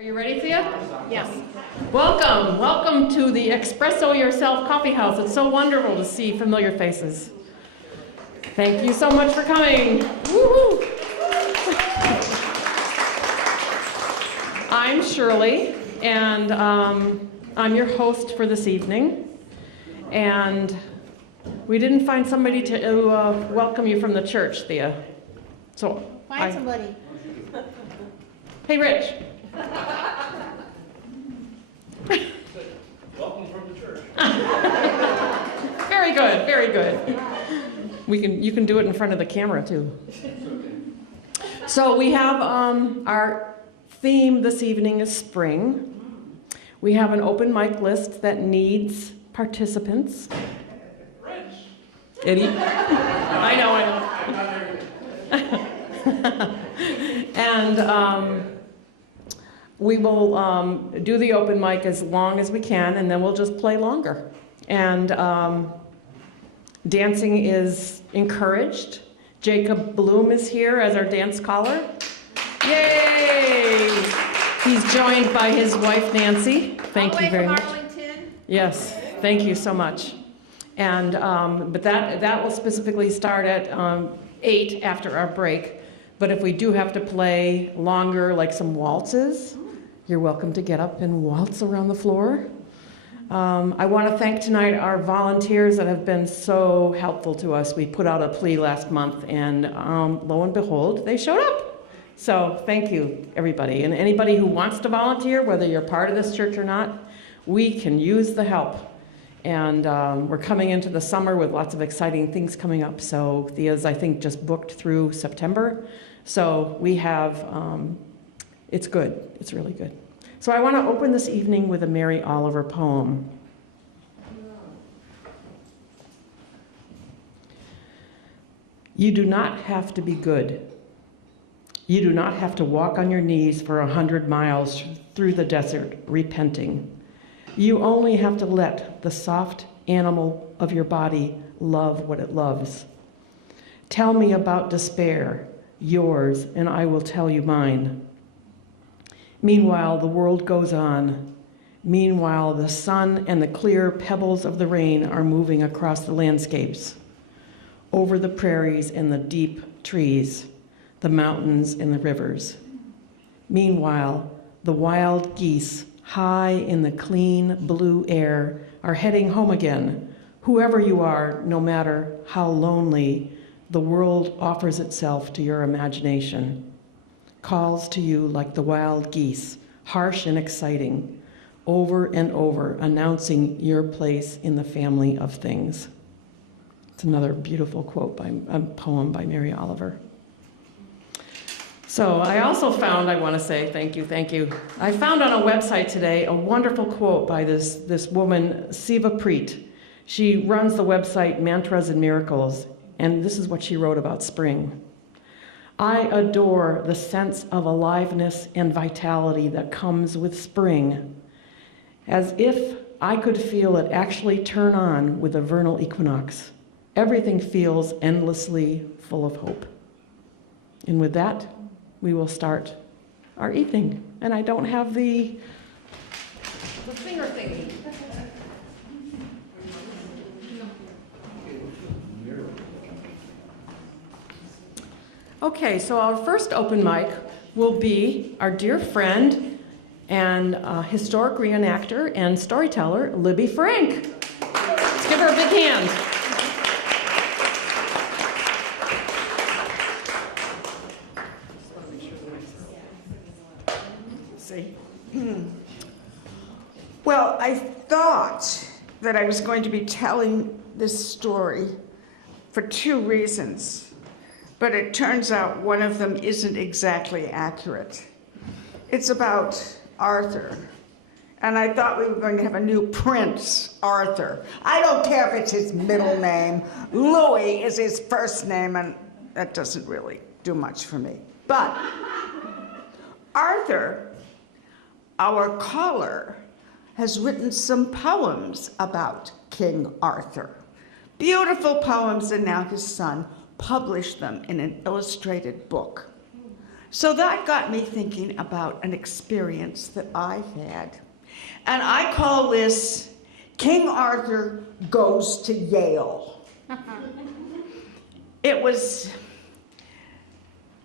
Are you ready, Thea? Yes. Welcome to the Expresso Yourself Coffeehouse. It's so wonderful to see familiar faces. Thank you so much for coming. Woo-hoo. I'm Shirley, and I'm your host for this evening. And we didn't find somebody to welcome you from the church, Thea. So Find somebody. Hey, Rich. Welcome from the church. Very good, very good. You can do it in front of the camera too. So we have our theme this evening is spring. We have an open mic list that needs participants. Rich. Eddie? I know. And we will do the open mic as long as we can, and then we'll just play longer. And dancing is encouraged. Jacob Bloom is here as our dance caller. Yay! He's joined by his wife, Nancy. Thank you very much. Arlington. Yes, thank you so much. And but that will specifically start at 8 after our break. But if we do have to play longer, like some waltzes, you're welcome to get up and waltz around the floor. I want to thank tonight our volunteers that have been so helpful to us. We put out a plea last month, and lo and behold, they showed up. So thank you, everybody. And anybody who wants to volunteer, whether you're part of this church or not, we can use the help. And we're coming into the summer with lots of exciting things coming up. So Thea's, I think, just booked through September. So we have, it's good. It's really good. So I want to open this evening with a Mary Oliver poem. You do not have to be good. You do not have to walk on your knees for 100 miles through the desert repenting. You only have to let the soft animal of your body love what it loves. Tell me about despair, yours, and I will tell you mine. Meanwhile, the world goes on. Meanwhile, the sun and the clear pebbles of the rain are moving across the landscapes, over the prairies and the deep trees, the mountains and the rivers. Meanwhile, the wild geese, high in the clean blue air, are heading home again. Whoever you are, no matter how lonely, the world offers itself to your imagination, calls to you like the wild geese, harsh and exciting, over and over, announcing your place in the family of things. It's another beautiful quote a poem by Mary Oliver. So I also found, I want to say thank you. I found on a website today a wonderful quote by this woman, Siva Preet. She runs the website Mantras and Miracles, and this is what she wrote about spring. I adore the sense of aliveness and vitality that comes with spring, as if I could feel it actually turn on with the vernal equinox. Everything feels endlessly full of hope. And with that, we will start our evening. And I don't have the finger thingy. Okay, so our first open mic will be our dear friend and historic reenactor and storyteller, Libby Frank. Let's give her a big hand. See? Well, I thought that I was going to be telling this story for two reasons. But it turns out one of them isn't exactly accurate. It's about Arthur. And I thought we were going to have a new Prince Arthur. I don't care if it's his middle name. Louis is his first name, and that doesn't really do much for me. But Arthur, our caller, has written some poems about King Arthur. Beautiful poems, and now his son published them in an illustrated book. So that got me thinking about an experience that I had. And I call this King Arthur Goes to Yale. It was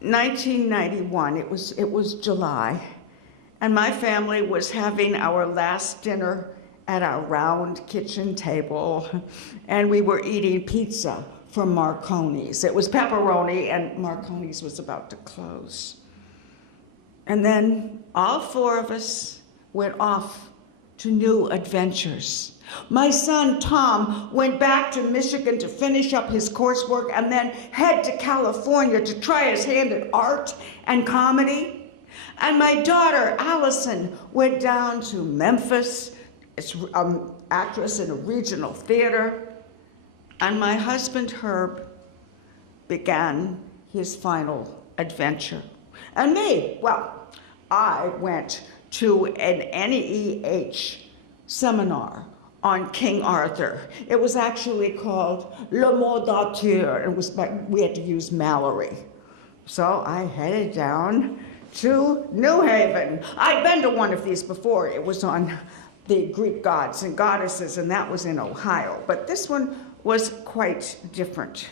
1991. It was July. And my family was having our last dinner at our round kitchen table. And we were eating pizza from Marconi's. It was pepperoni, and Marconi's was about to close. And then all four of us went off to new adventures. My son, Tom, went back to Michigan to finish up his coursework and then head to California to try his hand at art and comedy. And my daughter, Allison, went down to Memphis, as an actress in a regional theater. And my husband, Herb, began his final adventure. And me, well, I went to an NEH seminar on King Arthur. It was actually called Le Mot d'Arthur. We had to use Mallory. So I headed down to New Haven. I'd been to one of these before. It was on the Greek gods and goddesses, and that was in Ohio. But this one was quite different.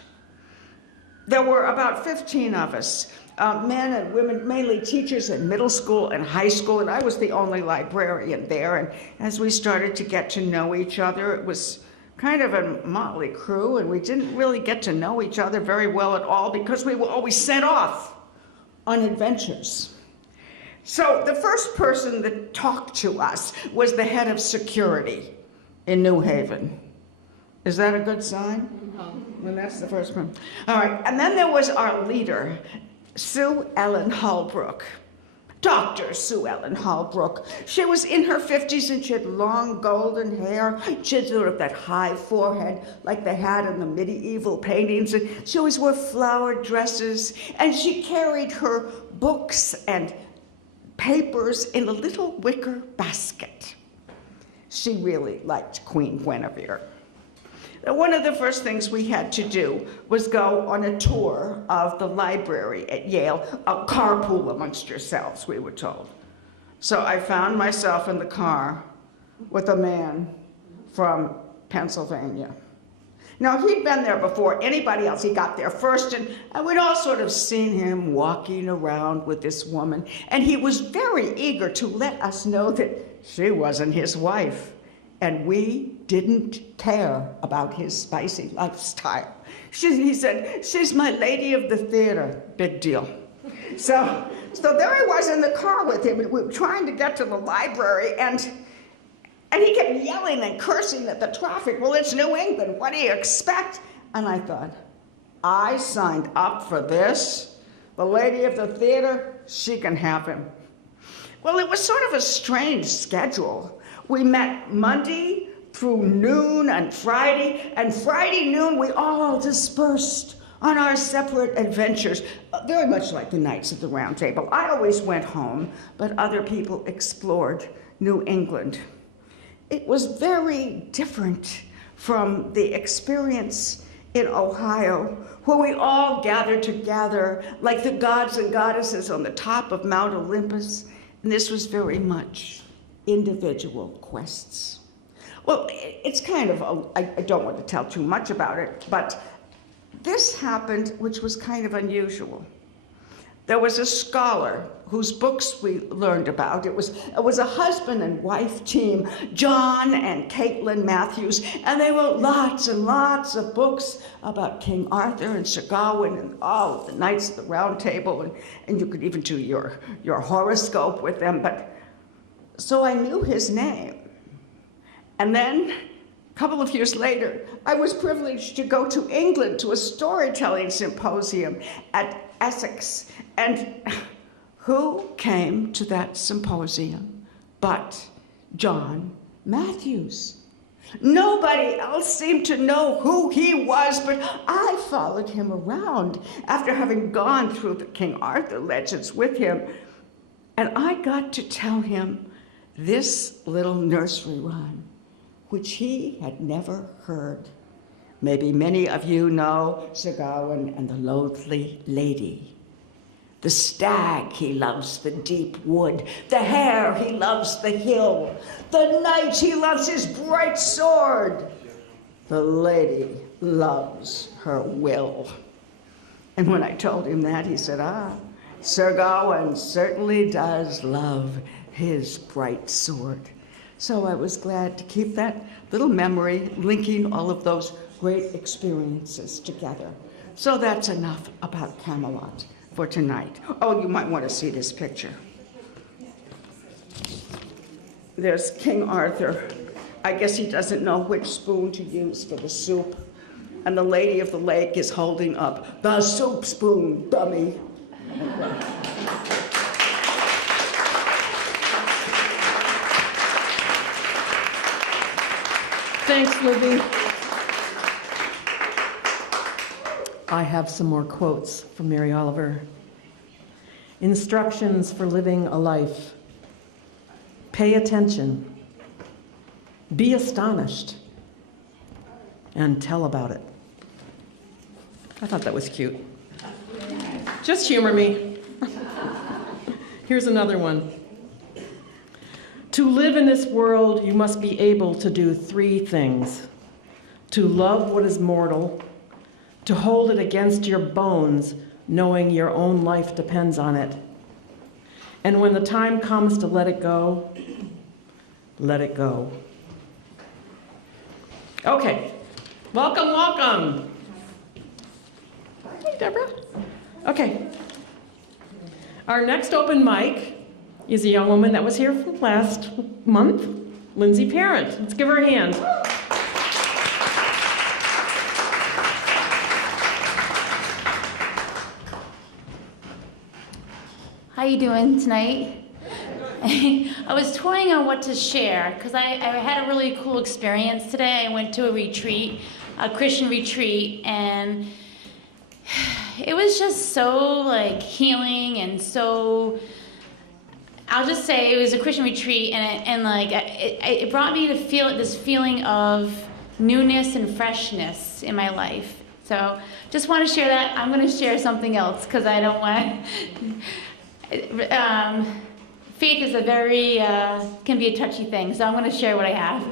There were about 15 of us, men and women, mainly teachers in middle school and high school, and I was the only librarian there. And as we started to get to know each other, it was kind of a motley crew, and we didn't really get to know each other very well at all because we were always sent off on adventures. So the first person that talked to us was the head of security in New Haven. Is that a good sign? Well, that's the first one. All right, and then there was our leader, Sue Ellen Holbrook. Dr. Sue Ellen Holbrook. She was in her 50s and she had long golden hair. She had sort of that high forehead like they had in the medieval paintings. And she always wore flowered dresses. And she carried her books and papers in a little wicker basket. She really liked Queen Guinevere. One of the first things we had to do was go on a tour of the library at Yale, a carpool amongst yourselves, we were told. So I found myself in the car with a man from Pennsylvania. Now, he'd been there before anybody else. He got there first, and we'd all sort of seen him walking around with this woman, and he was very eager to let us know that she wasn't his wife. And we didn't care about his spicy lifestyle. He said, she's my lady of the theater. Big deal. So there I was in the car with him, and we were trying to get to the library, and he kept yelling and cursing at the traffic. Well, it's New England. What do you expect? And I thought, I signed up for this. The lady of the theater, she can have him. Well, it was sort of a strange schedule. We met Monday through noon and Friday noon we all dispersed on our separate adventures, very much like the Knights of the Round Table. I always went home, but other people explored New England. It was very different from the experience in Ohio, where we all gathered together like the gods and goddesses on the top of Mount Olympus, and this was very much individual quests. Well, it's kind of, I don't want to tell too much about it, but this happened, which was kind of unusual. There was a scholar whose books we learned about. It was a husband and wife team, John and Caitlin Matthews, and they wrote lots and lots of books about King Arthur and Sir Gawain and all of the Knights of the Round Table, and you could even do your horoscope with them. But so I knew his name. And then, a couple of years later, I was privileged to go to England to a storytelling symposium at Essex. And who came to that symposium but John Matthews? Nobody else seemed to know who he was, but I followed him around after having gone through the King Arthur legends with him. And I got to tell him this little nursery rhyme, which he had never heard. Maybe many of you know Sir Gawain and the Loathly Lady. The stag, he loves the deep wood. The hare, he loves the hill. The knight, he loves his bright sword. The lady loves her will. And when I told him that, he said, Sir Gawain certainly does love his bright sword. So I was glad to keep that little memory, linking all of those great experiences together. So that's enough about Camelot for tonight. Oh, you might want to see this picture. There's King Arthur. I guess he doesn't know which spoon to use for the soup. And the Lady of the Lake is holding up the soup spoon, dummy. Thanks, Libby. I have some more quotes from Mary Oliver. Instructions for living a life. Pay attention. Be astonished. And tell about it. I thought that was cute. Just humor me. Here's another one. To live in this world, you must be able to do 3 things. To love what is mortal, to hold it against your bones, knowing your own life depends on it. And when the time comes to let it go, let it go. Okay, welcome, welcome. Hey, Deborah. Okay. Our next open mic is a young woman that was here from last month, Lindsay Parent. Let's give her a hand. How you doing tonight? I was toying on what to share because I had a really cool experience today. I went to a retreat, a Christian retreat, and it was just so like healing and so. I'll just say it was a Christian retreat, and it brought me to feel this feeling of newness and freshness in my life. So just want to share that. I'm going to share something else because I don't want. Faith is a very can be a touchy thing, so I'm going to share what I have.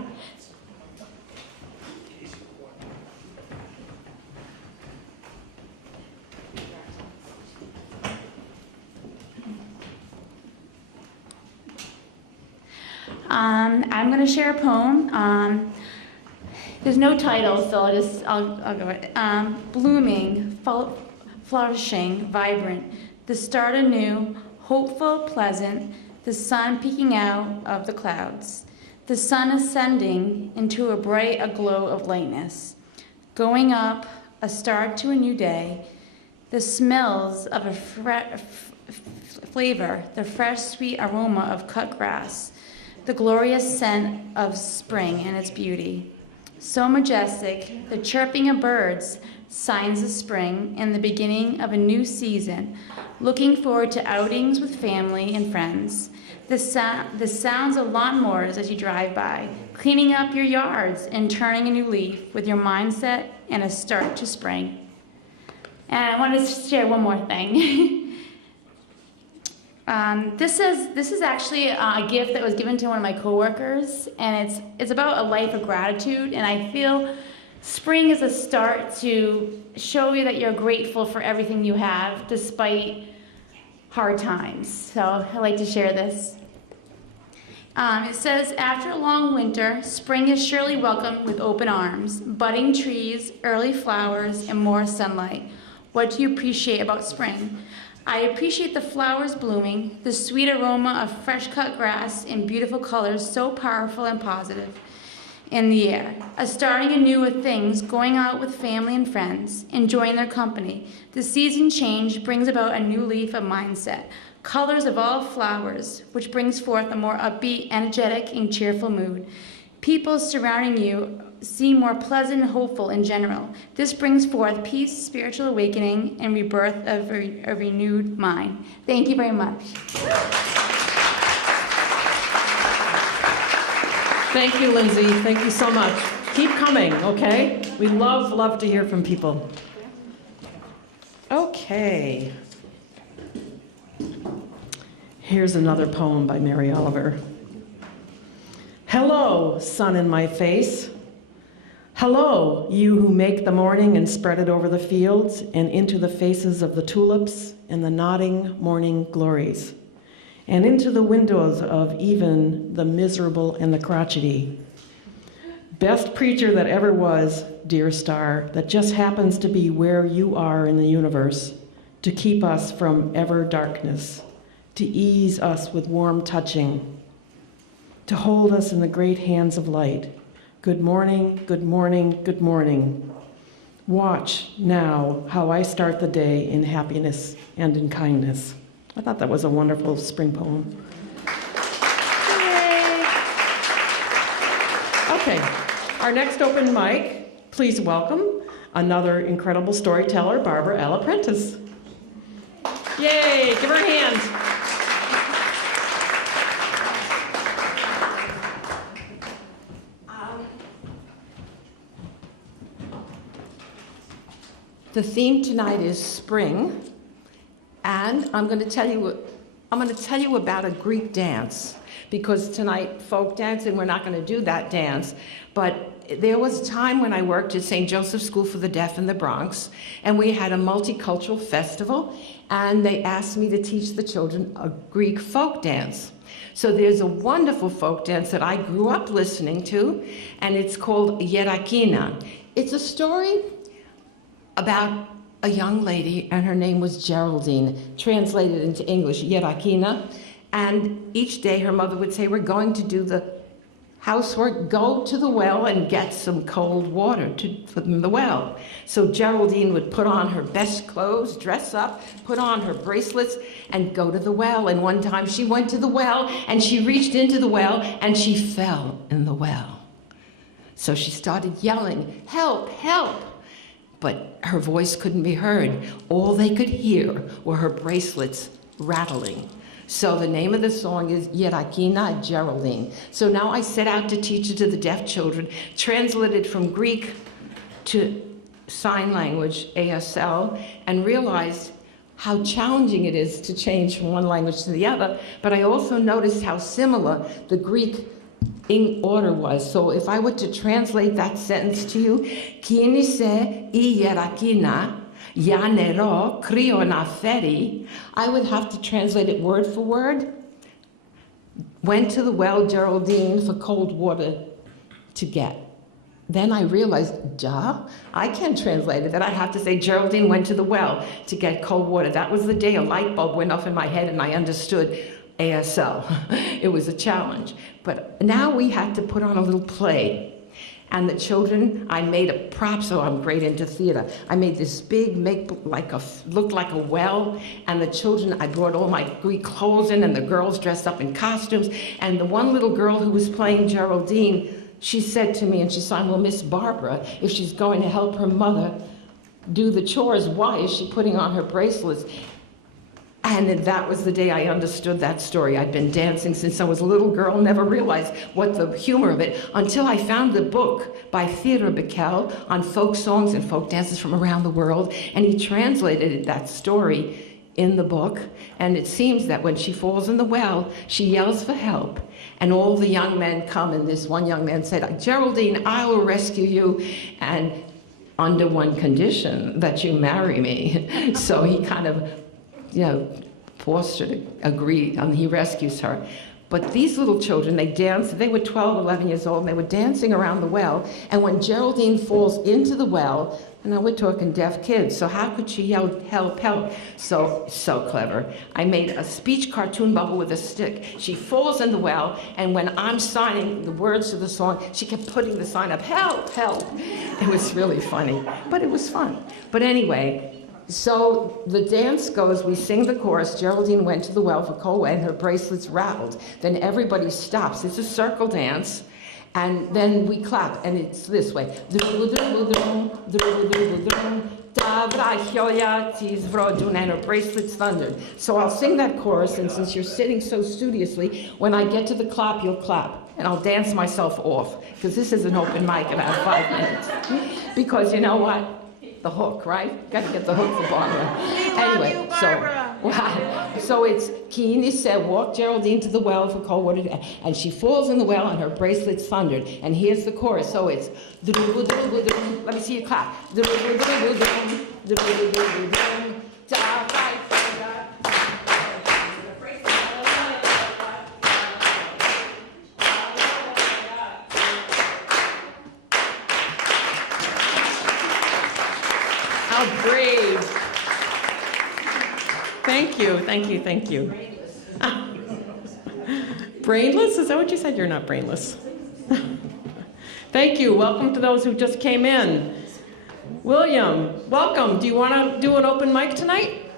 I'm going to share a poem. There's no title, so I'll go with it. Blooming, flourishing, vibrant, the start anew, hopeful, pleasant, the sun peeking out of the clouds, the sun ascending into a bright aglow of lightness, going up, a start to a new day, the smells of a flavor, the fresh, sweet aroma of cut grass, the glorious scent of spring and its beauty. So majestic, the chirping of birds, signs of spring and the beginning of a new season, looking forward to outings with family and friends. The sounds of lawnmowers as you drive by, cleaning up your yards and turning a new leaf with your mindset and a start to spring. And I want to share one more thing. This is actually a gift that was given to one of my coworkers, and it's about a life of gratitude. And I feel spring is a start to show you that you're grateful for everything you have, despite hard times. So I like to share this. It says, after a long winter, spring is surely welcomed with open arms, budding trees, early flowers, and more sunlight. What do you appreciate about spring? I appreciate the flowers blooming, the sweet aroma of fresh-cut grass and beautiful colors so powerful and positive in the air. A starting anew with things, going out with family and friends, enjoying their company. The season change brings about a new leaf of mindset, colors of all flowers, which brings forth a more upbeat, energetic, and cheerful mood. People surrounding you seem more pleasant and hopeful in general. This brings forth peace, spiritual awakening, and rebirth of a renewed mind. Thank you very much. Thank you, Lindsay. Thank you so much. Keep coming, okay? We love to hear from people. Okay. Here's another poem by Mary Oliver. Hello, sun in my face. Hello, you who make the morning and spread it over the fields and into the faces of the tulips and the nodding morning glories, and into the windows of even the miserable and the crotchety. Best preacher that ever was, dear star, that just happens to be where you are in the universe, to keep us from ever darkness, to ease us with warm touching, to hold us in the great hands of light. Good morning, good morning, good morning. Watch now how I start the day in happiness and in kindness. I thought that was a wonderful spring poem. Yay. Okay, our next open mic, please welcome another incredible storyteller, Barbara L. Apprentice. Yay, give her a hand. The theme tonight is spring, and I'm going to tell you about a Greek dance, because tonight folk dancing, we're not going to do that dance, but there was a time when I worked at St. Joseph's School for the Deaf in the Bronx, and we had a multicultural festival, and they asked me to teach the children a Greek folk dance. So there's a wonderful folk dance that I grew up listening to, and it's called Yerakina. It's a story about a young lady, and her name was Geraldine, translated into English, Yerakina. And each day her mother would say, we're going to do the housework, go to the well and get some cold water from the well. So Geraldine would put on her best clothes, dress up, put on her bracelets, and go to the well. And one time she went to the well, and she reached into the well, and she fell in the well. So she started yelling, help, help. But her voice couldn't be heard. All they could hear were her bracelets rattling. So the name of the song is Yerakina Geraldine. So now I set out to teach it to the deaf children, translated from Greek to sign language, ASL, and realized how challenging it is to change from one language to the other. But I also noticed how similar the Greek in order was. So if I were to translate that sentence to you, Kienise I Yerakina Yanero Krionaferi, I would have to translate it word for word. Went to the well, Geraldine, for cold water to get. Then I realized, duh, I can't translate it. Then I have to say Geraldine went to the well to get cold water. That was the day a light bulb went off in my head and I understood ASL. It was a challenge. But now we had to put on a little play. And the children, I made a prop, so I'm great into theater. I made this big, looked like a well, and the children, I brought all my Greek clothes in, and the girls dressed up in costumes. And the one little girl who was playing Geraldine, she said to me, and she said, well, Miss Barbara, if she's going to help her mother do the chores, why is she putting on her bracelets? And that was the day I understood that story. I'd been dancing since I was a little girl, never realized what the humor of it, until I found the book by Theodore Bickel on folk songs and folk dances from around the world, and he translated that story in the book. And it seems that when she falls in the well, she yells for help, and all the young men come, and this one young man said, Geraldine, I will rescue you, and under one condition, that you marry me. So he kind of forced her to agree, and he rescues her. But these little children, they danced, they were 12, 11 years old, and they were dancing around the well, and when Geraldine falls into the well, and now we're talking deaf kids, so how could she yell, help, help? So clever. I made a speech cartoon bubble with a stick. She falls in the well, and when I'm signing the words to the song, she kept putting the sign up, help, help. It was really funny, but it was fun. But anyway, so the dance goes, we sing the chorus, Geraldine went to the well for cold water, and her bracelets rattled. Then everybody stops. It's a circle dance, and then we clap, and it's this way. And her bracelets thundered. So I'll sing that chorus, and since you're sitting so studiously, when I get to the clap, you'll clap. And I'll dance myself off, because this is an open mic, about 5 minutes. Because you know what? the hook, right? Got to get the hook for Barbara. Anyway, you, Barbara. so it's Keeney said, walk Geraldine to the well for cold water, and she falls in the well and her bracelet's thundered. And here's the chorus. So it's let me see you clap. How brave. Thank you, thank you, thank you. Brainless? Is that what you said? You're not brainless. Thank you. Welcome to those who just came in. William, welcome. Do you want to do an open mic tonight?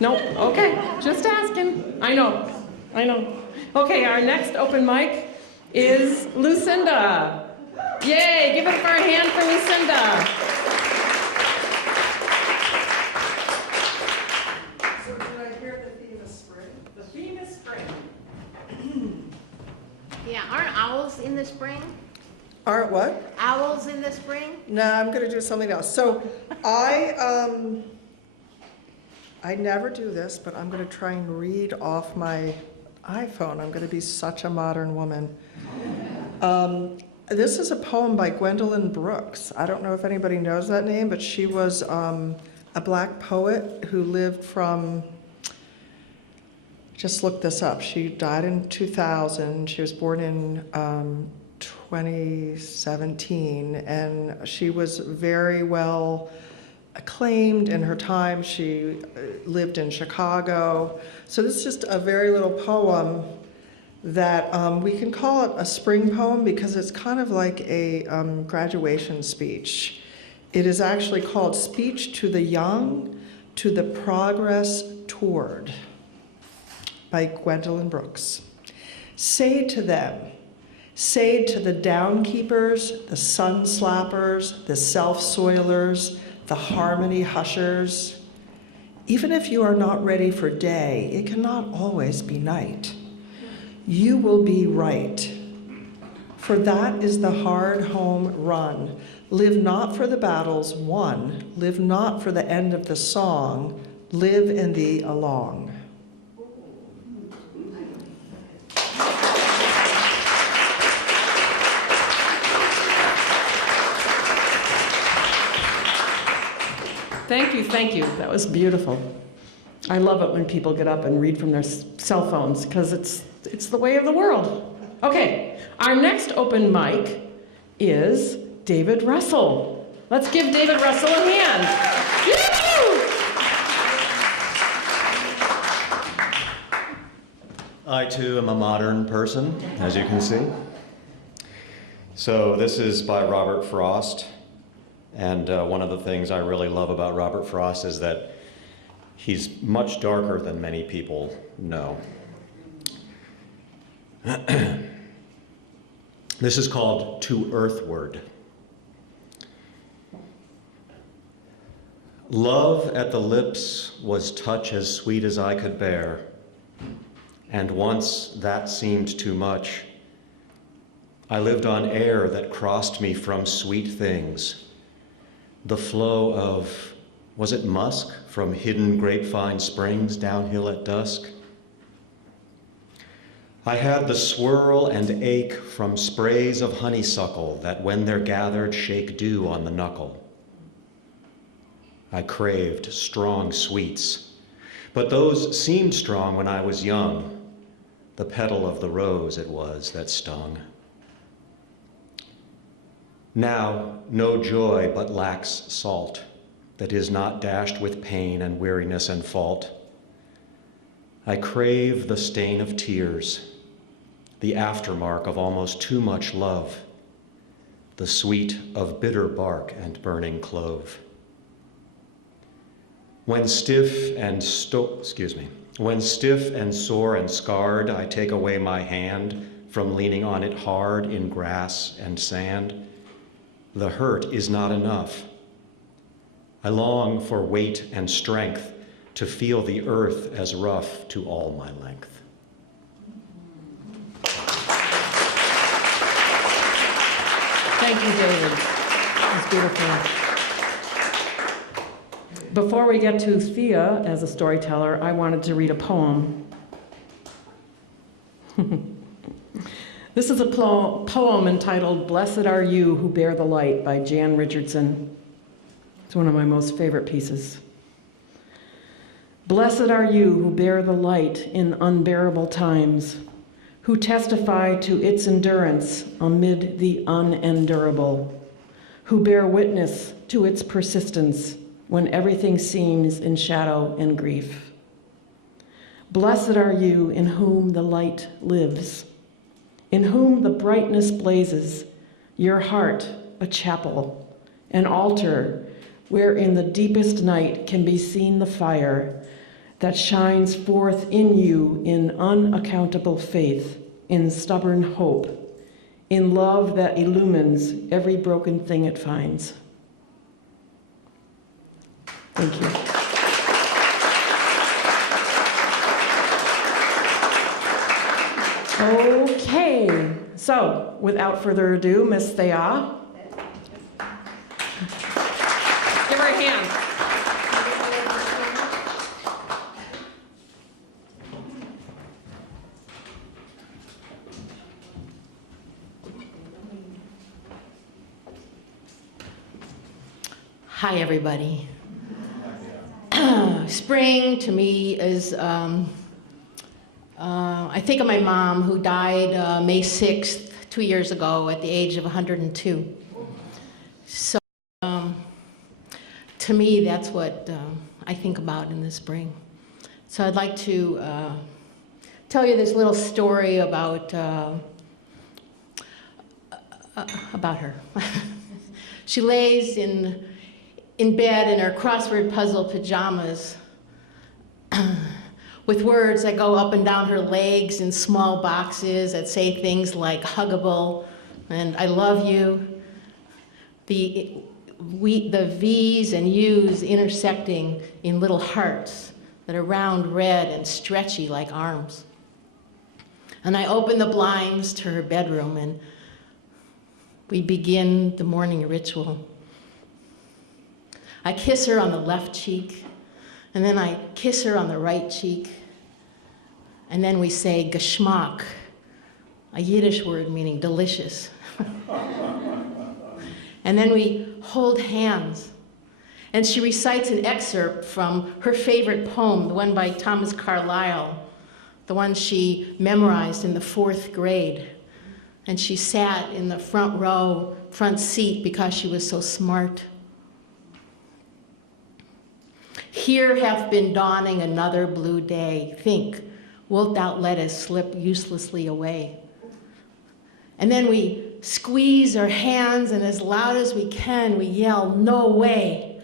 No? Okay. Just asking. I know. Okay, our next open mic is Lucinda. Yay! Give it for a hand for Lucinda. So did I hear the theme of spring? The theme is spring. Yeah, aren't owls in the spring? Aren't what? Owls in the spring? No, I'm going to do something else. So I never do this, but I'm going to try and read off my iPhone. I'm going to be such a modern woman. This is a poem by Gwendolyn Brooks. I don't know if anybody knows that name, but she was a black poet who lived from, just look this up. She died in 2000. She was born in 2017, and she was very well acclaimed in her time. She lived in Chicago. So this is just a very little poem that we can call it a spring poem because it's kind of like a graduation speech. It is actually called Speech to the Young, to the Progress Toward by Gwendolyn Brooks. Say to them, say to the downkeepers, the sun slappers, the self-soilers, the harmony hushers, even if you are not ready for day, it cannot always be night. You will be right, for that is the hard home run. Live not for the battles won, live not for the end of the song, live in the along. Thank you. That was beautiful. I love it when people get up and read from their cell phones because it's the way of the world. Okay, our next open mic is David Russell. Let's give David Russell a hand. Woo! I too am a modern person, as you can see. So this is by Robert Frost. And one of the things I really love about Robert Frost is that he's much darker than many people know. This is called To Earthward. Love at the lips was touch as sweet as I could bear, and once that seemed too much. I lived on air that crossed me from sweet things. The flow of, was it musk from hidden grapevine springs downhill at dusk? I had the swirl and ache from sprays of honeysuckle that when they're gathered shake dew on the knuckle. I craved strong sweets, but those seemed strong when I was young. The petal of the rose it was that stung. Now, no joy but lacks salt, that is not dashed with pain and weariness and fault. I crave the stain of tears, the aftermark of almost too much love, the sweet of bitter bark and burning clove. When stiff and sore and scarred, I take away my hand from leaning on it hard in grass and sand. The hurt is not enough. I long for weight and strength to feel the earth as rough to all my length. Thank you, David. That was beautiful. Before we get to Thea as a storyteller, I wanted to read a poem. This is a poem entitled "Blessed Are You Who Bear the Light" by Jan Richardson. It's one of my most favorite pieces. Blessed are you who bear the light in unbearable times, who testify to its endurance amid the unendurable, who bear witness to its persistence when everything seems in shadow and grief. Blessed are you in whom the light lives, in whom the brightness blazes, your heart a chapel, an altar where in the deepest night can be seen the fire that shines forth in you in unaccountable faith, in stubborn hope, in love that illumines every broken thing it finds. Thank you. Okay, so without further ado, Miss Thea. Give her a hand. Hi, everybody. Spring to me is, I think of my mom who died May 6th, 2 years ago at the age of 102. So to me, that's what I think about in the spring. So I'd like to tell you this little story about her. She lays in bed in her crossword puzzle pajamas with words that go up and down her legs in small boxes that say things like huggable and I love you. The V's and U's intersecting in little hearts that are round, red, and stretchy like arms. And I open the blinds to her bedroom and we begin the morning ritual. I kiss her on the left cheek, and then I kiss her on the right cheek, and then we say geschmack, a Yiddish word meaning delicious. And then we hold hands, and she recites an excerpt from her favorite poem, the one by Thomas Carlyle, the one she memorized in the 4th grade. And she sat in the front row, front seat, because she was so smart. Here hath been dawning another blue day. Think, wilt thou let us slip uselessly away? And then we squeeze our hands, and as loud as we can, we yell, no way,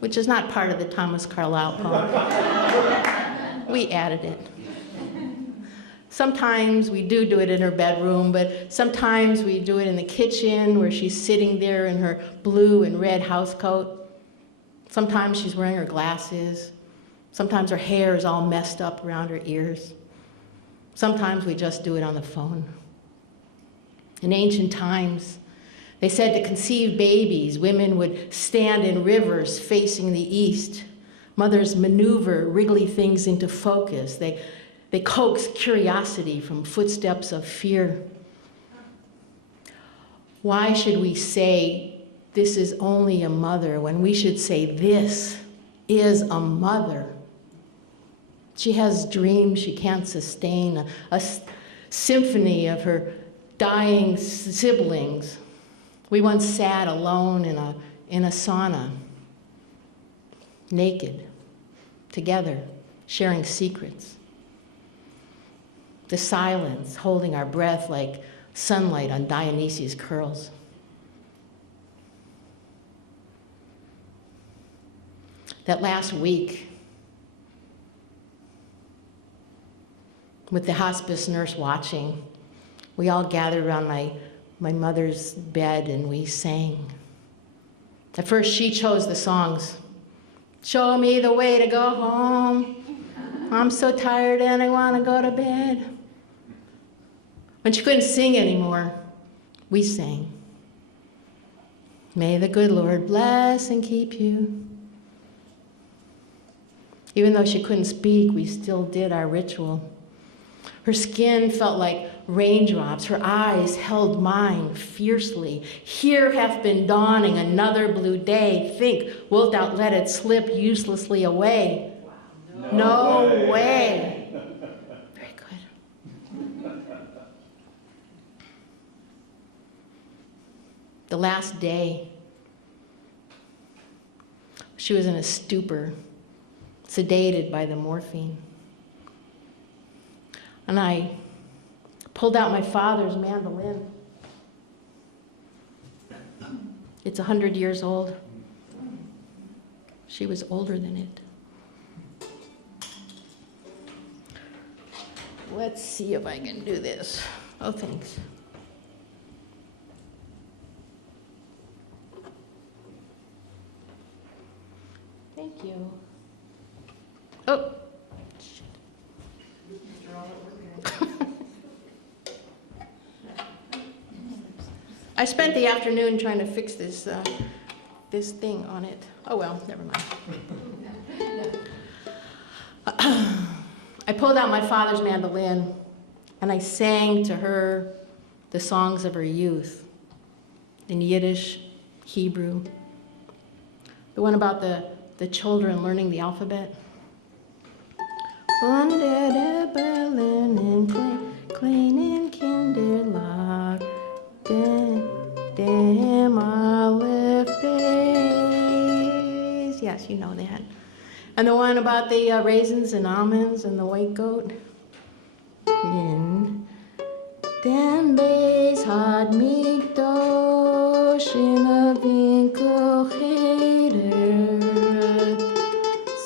which is not part of the Thomas Carlyle poem. We added it. Sometimes we do it in her bedroom, but sometimes we do it in the kitchen where she's sitting there in her blue and red housecoat. Sometimes she's wearing her glasses. Sometimes her hair is all messed up around her ears. Sometimes we just do it on the phone. In ancient times, they said to conceive babies, women would stand in rivers facing the east. Mothers maneuver wriggly things into focus. They coax curiosity from footsteps of fear. Why should we say, this is only a mother, when we should say, this is a mother? She has dreams she can't sustain, a symphony of her dying siblings. We once sat alone in a sauna, naked, together, sharing secrets. The silence, holding our breath like sunlight on Dionysia's curls. That last week, with the hospice nurse watching, we all gathered around my mother's bed and we sang. At first, she chose the songs. Show me the way to go home. I'm so tired and I want to go to bed. When she couldn't sing anymore, we sang. May the good Lord bless and keep you. Even though she couldn't speak, we still did our ritual. Her skin felt like raindrops. Her eyes held mine fiercely. Here hath been dawning another blue day. Think, wilt thou let it slip uselessly away? No way. Very good. The last day, she was in a stupor, sedated by the morphine. And I pulled out my father's mandolin. It's 100 years old. She was older than it. Let's see if I can do this. Oh, thanks. Thank you. Oh. I spent the afternoon trying to fix this this thing on it. Oh well, never mind. I pulled out my father's mandolin and I sang to her the songs of her youth in Yiddish, Hebrew. The one about the children learning the alphabet. Unter der Berlin kleinen Kinderlag, dem Aleph Beis. Yes, you know that. And the one about the raisins and almonds and the white goat. In dem Beis had Mikdosh in a Winkel cheder,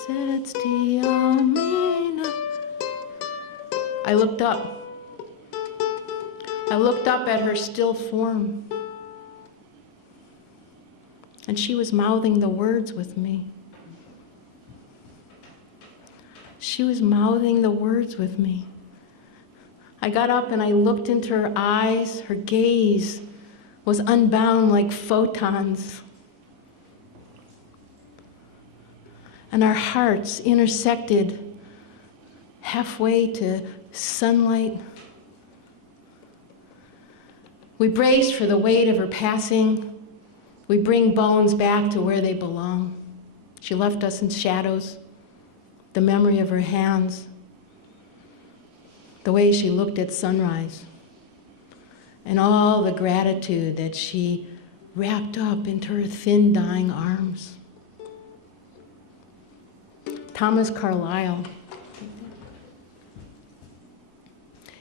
setzt die Amina. I looked up. I looked up at her still form. And she was mouthing the words with me. She was mouthing the words with me. I got up and I looked into her eyes. Her gaze was unbound like photons. And our hearts intersected halfway to sunlight. We braced for the weight of her passing. We bring bones back to where they belong. She left us in shadows, the memory of her hands, the way she looked at sunrise, and all the gratitude that she wrapped up into her thin, dying arms. Thomas Carlyle.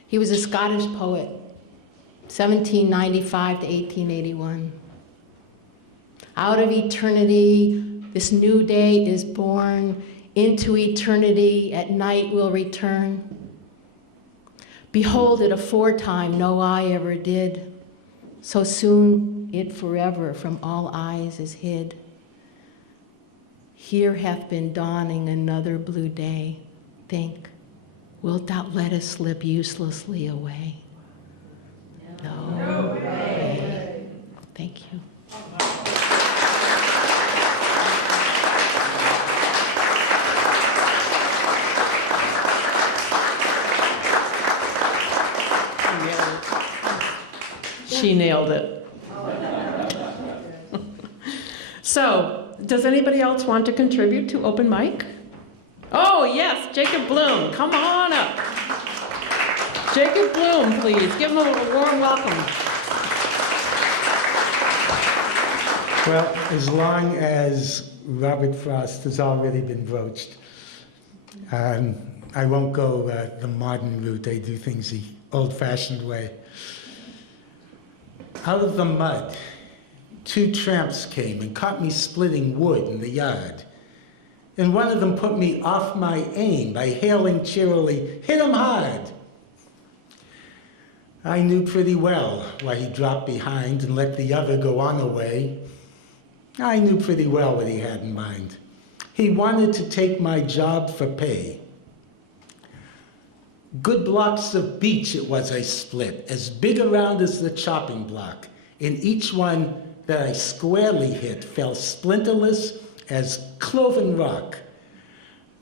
He was a Scottish poet, 1795 to 1881. Out of eternity, this new day is born. Into eternity, at night will return. Behold it aforetime, no eye ever did. So soon it forever from all eyes is hid. Here hath been dawning another blue day. Think, wilt thou let us slip uselessly away? No way. Thank you. She nailed it. So, does anybody else want to contribute to open mic? Oh, yes, Jacob Bloom, come on up. Jacob Bloom, please, give him a warm welcome. Well, as long as Robert Frost has already been broached, I won't go the modern route. They do things the old-fashioned way. Out of the mud, 2 tramps came and caught me splitting wood in the yard. And one of them put me off my aim by hailing cheerily, "Hit him hard!" I knew pretty well why he dropped behind and let the other go on away. I knew pretty well what he had in mind. He wanted to take my job for pay. Good blocks of beach it was I split, as big around as the chopping block, in each one that I squarely hit fell splinterless as cloven rock.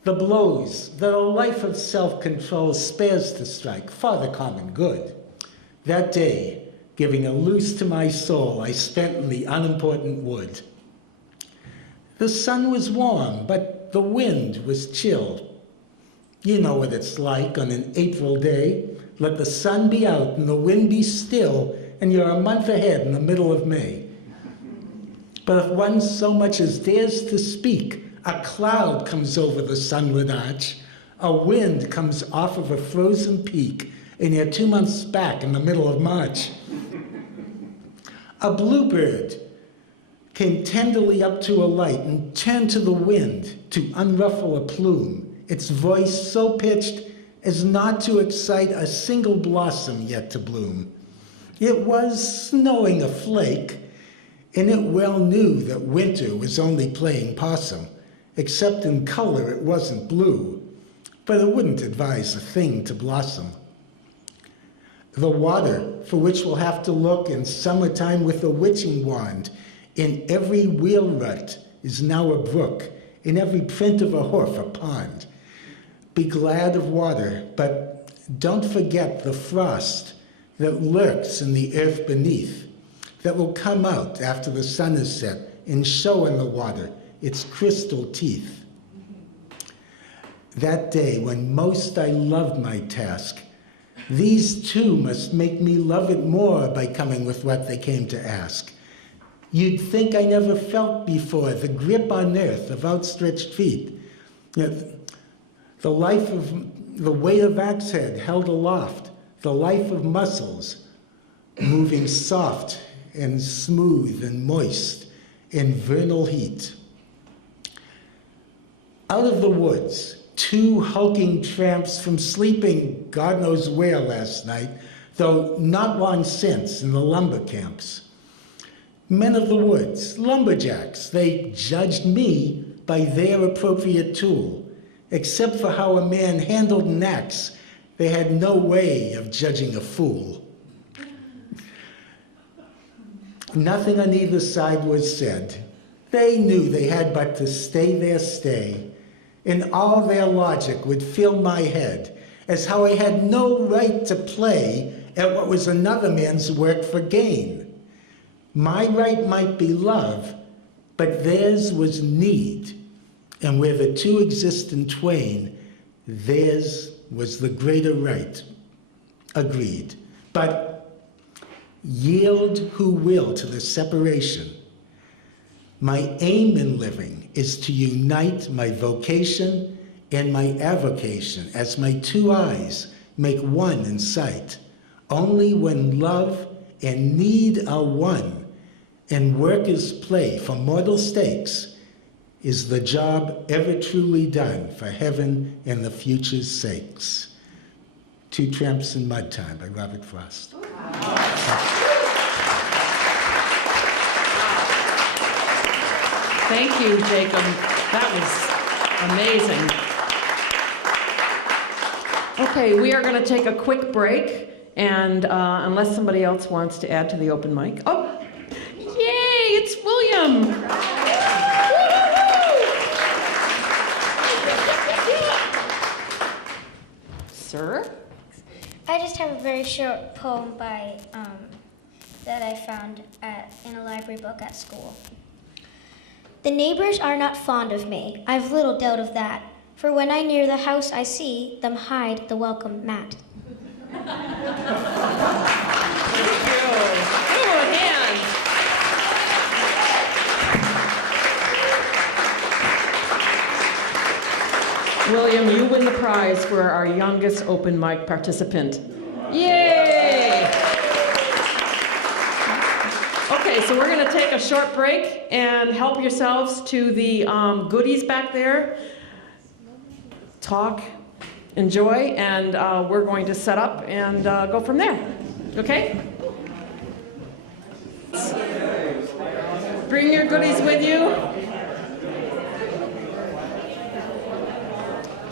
The blows that a life of self-control spares to strike for the common good. That day, giving a loose to my soul, I spent in the unimportant wood. The sun was warm, but the wind was chill. You know what it's like on an April day. Let the sun be out and the wind be still, and you're a month ahead in the middle of May. But if one so much as dares to speak, a cloud comes over the sunlit arch, a wind comes off of a frozen peak, and you're 2 months back in the middle of March. A bluebird came tenderly up to a light and turned to the wind to unruffle a plume, its voice so pitched as not to excite a single blossom yet to bloom. It was snowing a flake, and it well knew that winter was only playing possum, except in color it wasn't blue, but it wouldn't advise a thing to blossom. The water, for which we'll have to look in summertime with a witching wand, in every wheel rut is now a brook, in every print of a hoof a pond. Be glad of water, but don't forget the frost that lurks in the earth beneath, that will come out after the sun is set and show in the water its crystal teeth. That day when most I loved my task, these two must make me love it more by coming with what they came to ask. You'd think I never felt before the grip on earth of outstretched feet, the life of the weight of axe head held aloft, the life of muscles moving soft and smooth and moist in vernal heat. Out of the woods, two hulking tramps from sleeping God knows where last night, though not long since in the lumber camps. Men of the woods, lumberjacks, they judged me by their appropriate tool. Except for how a man handled an axe, they had no way of judging a fool. Nothing on either side was said. They knew they had but to stay their stay, and all their logic would fill my head as how I had no right to play at what was another man's work for gain. My right might be love, but theirs was need, and where the two exist in twain, theirs was the greater right. Agreed. But yield who will to the separation. My aim in living is to unite my vocation and my avocation as my two eyes make one in sight. Only when love and need are one and work is play for mortal stakes is the job ever truly done for heaven and the future's sakes. Two Tramps in Mud Time by Robert Frost. Thank you, Jacob. That was amazing. Okay, we are going to take a quick break, and unless somebody else wants to add to the open mic. Oh, yay, it's William. Sir? I just have a very short poem by that I found in a library book at school. The neighbors are not fond of me, I've little doubt of that, for when I near the house I see them hide the welcome mat. Thank you. Give her a hand. William, you win the prize for our youngest open mic participant. Yay! Okay, so we're going to take a short break and help yourselves to the goodies back there. Talk, enjoy, and we're going to set up and go from there. Okay? Bring your goodies with you.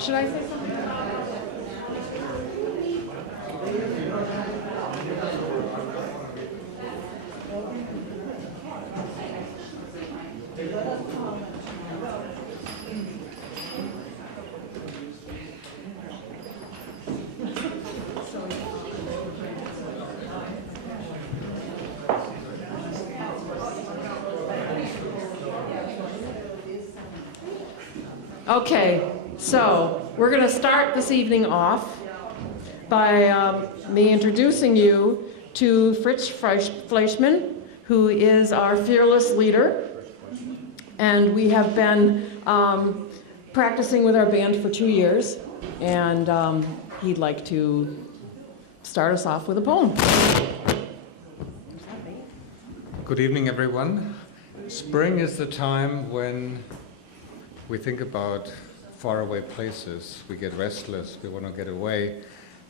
Should I say something? Okay, so we're going to start this evening off by me introducing you to Fritz Fleischmann, who is our fearless leader. And we have been practicing with our band for 2 years, and he'd like to start us off with a poem. Good evening, everyone. Spring is the time when we think about faraway places. We get restless, we want to get away.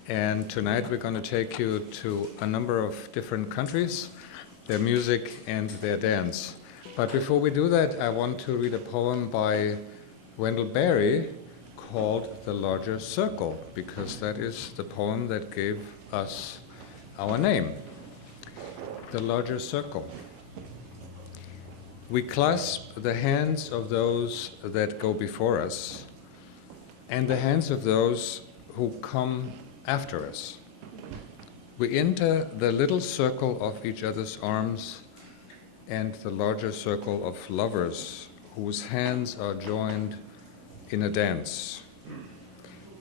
And tonight we're going to take you to a number of different countries, their music and their dance. But before we do that, I want to read a poem by Wendell Berry called The Larger Circle, because that is the poem that gave us our name. The Larger Circle. We clasp the hands of those that go before us and the hands of those who come after us. We enter the little circle of each other's arms and the larger circle of lovers whose hands are joined in a dance.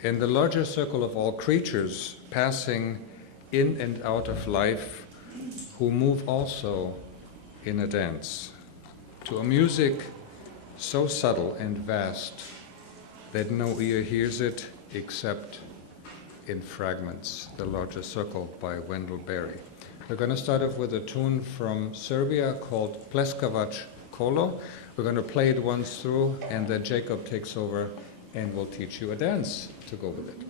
In the larger circle of all creatures passing in and out of life who move also in a dance. To a music so subtle and vast that no ear hears it except in fragments. The Larger Circle by Wendell Berry. We're going to start off with a tune from Serbia called Pleskavac Kolo. We're going to play it once through, and then Jacob takes over and will teach you a dance to go with it.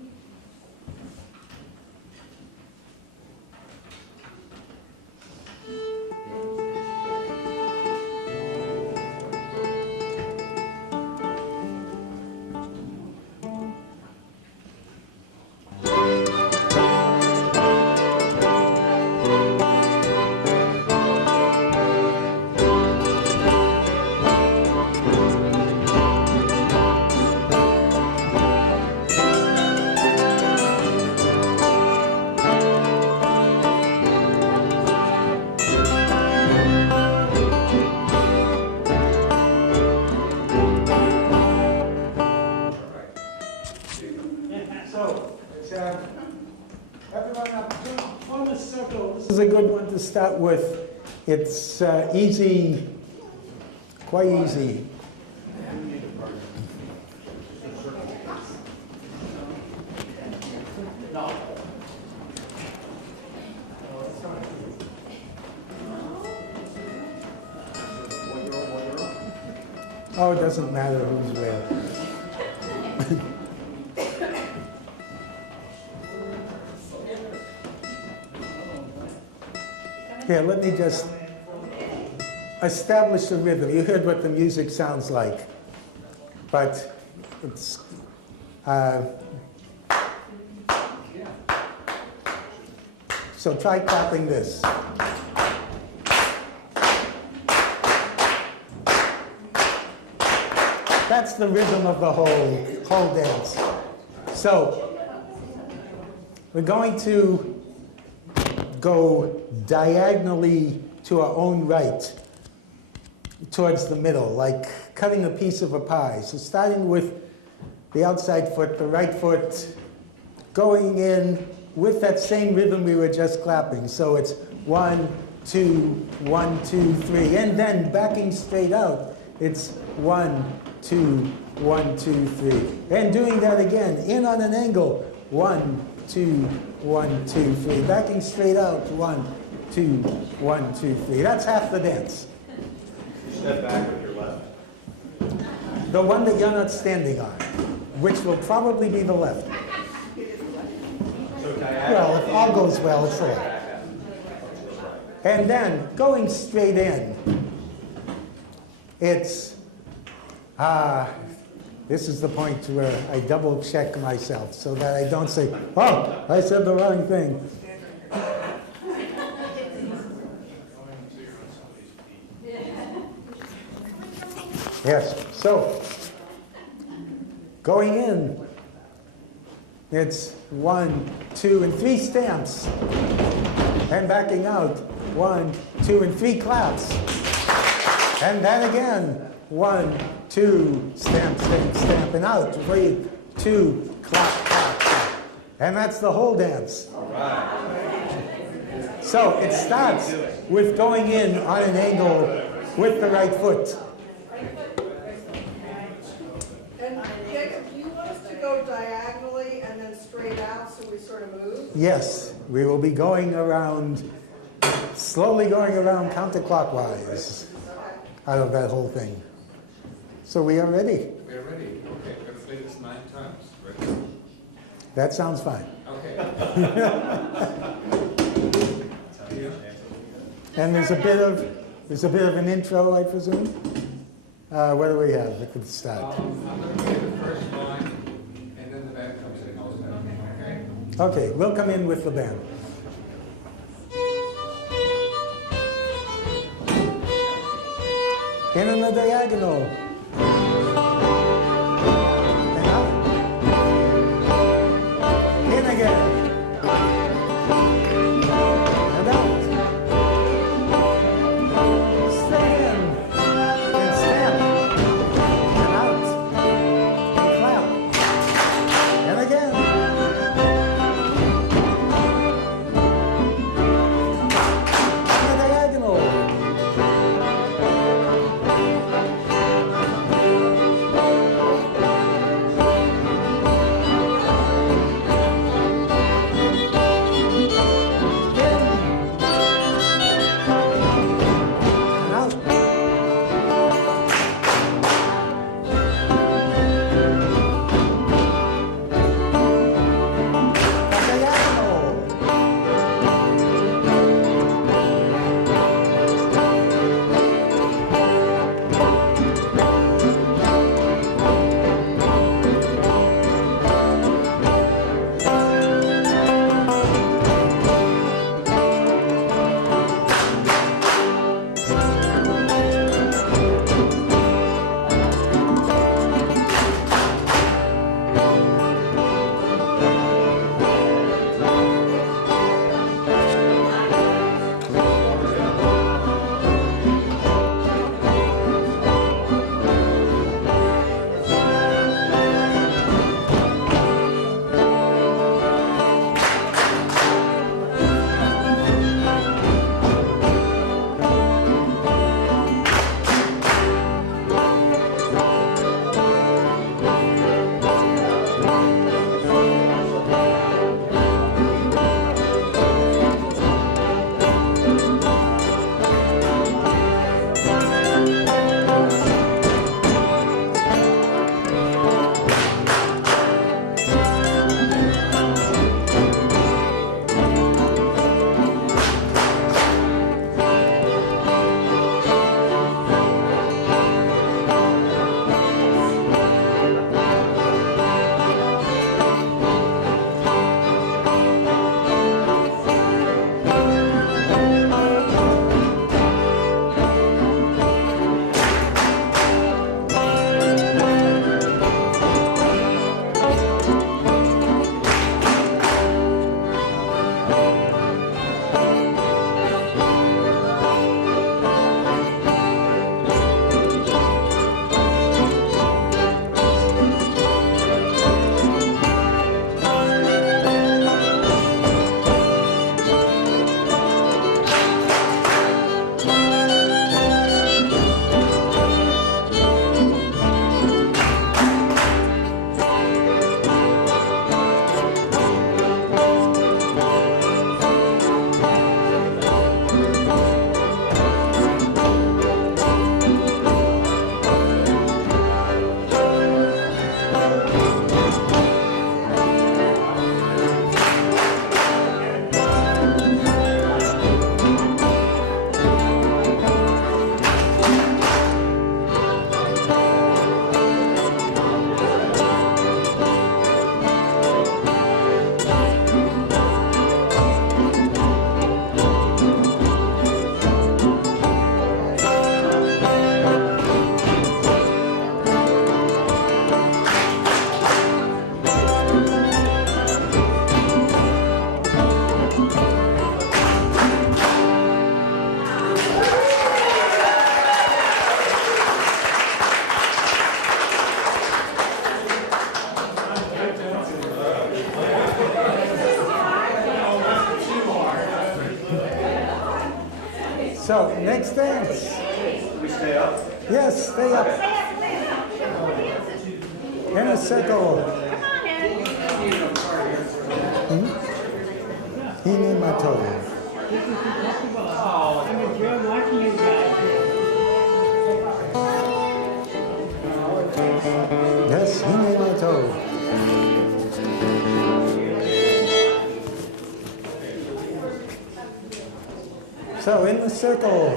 To start with, it's easy, quite easy. Oh, it doesn't matter who's where. Here, let me just establish the rhythm. You heard what the music sounds like, but it's so try clapping this. That's the rhythm of the whole dance. So we're going to go diagonally to our own right towards the middle, like cutting a piece of a pie. So starting with the outside foot, the right foot, going in with that same rhythm we were just clapping. So it's 1, 2, 1, 2, 3. And then backing straight out, it's 1, 2, 1, 2, 3. And doing that again, in on an angle, 1, 2, 1, 2, 3. Backing straight out, 1, 2, 1, 2, 3. That's half the dance. Step back with your left. The one that you're not standing on, which will probably be the left. Well, if all goes well, it's the left. And then going straight in, it's this is the point where I double check myself so that I don't say, oh, I said the wrong thing. Yes, so going in, it's 1, 2, and 3 stamps. And backing out, 1, 2, and 3 claps. And then again, 1, 2, stamp, stamp, stamp, up and out. 3, 2, clap, clap, clap. And that's the whole dance. So it starts with going in on an angle with the right foot. And Jacob, do you want us to go diagonally and then straight out so we sort of move? Yes, we will be going around, slowly going around counterclockwise out of that whole thing. So we are ready. We are ready. Okay, we're going to play this 9 times. Ready? That sounds fine. Okay. And there's a bit of an intro, I presume. What do we have at the start? I'm going to play the first line, and then the band comes in also. Okay? Okay, we'll come in with the band. In on the diagonal. And out. In again. And out. Stand. And step. And out. And clap. And again. On the diagonal. So, next dance. We stay up? Yes, stay up. In a circle. Hini mato. Yes, hini mato. So, in the circle.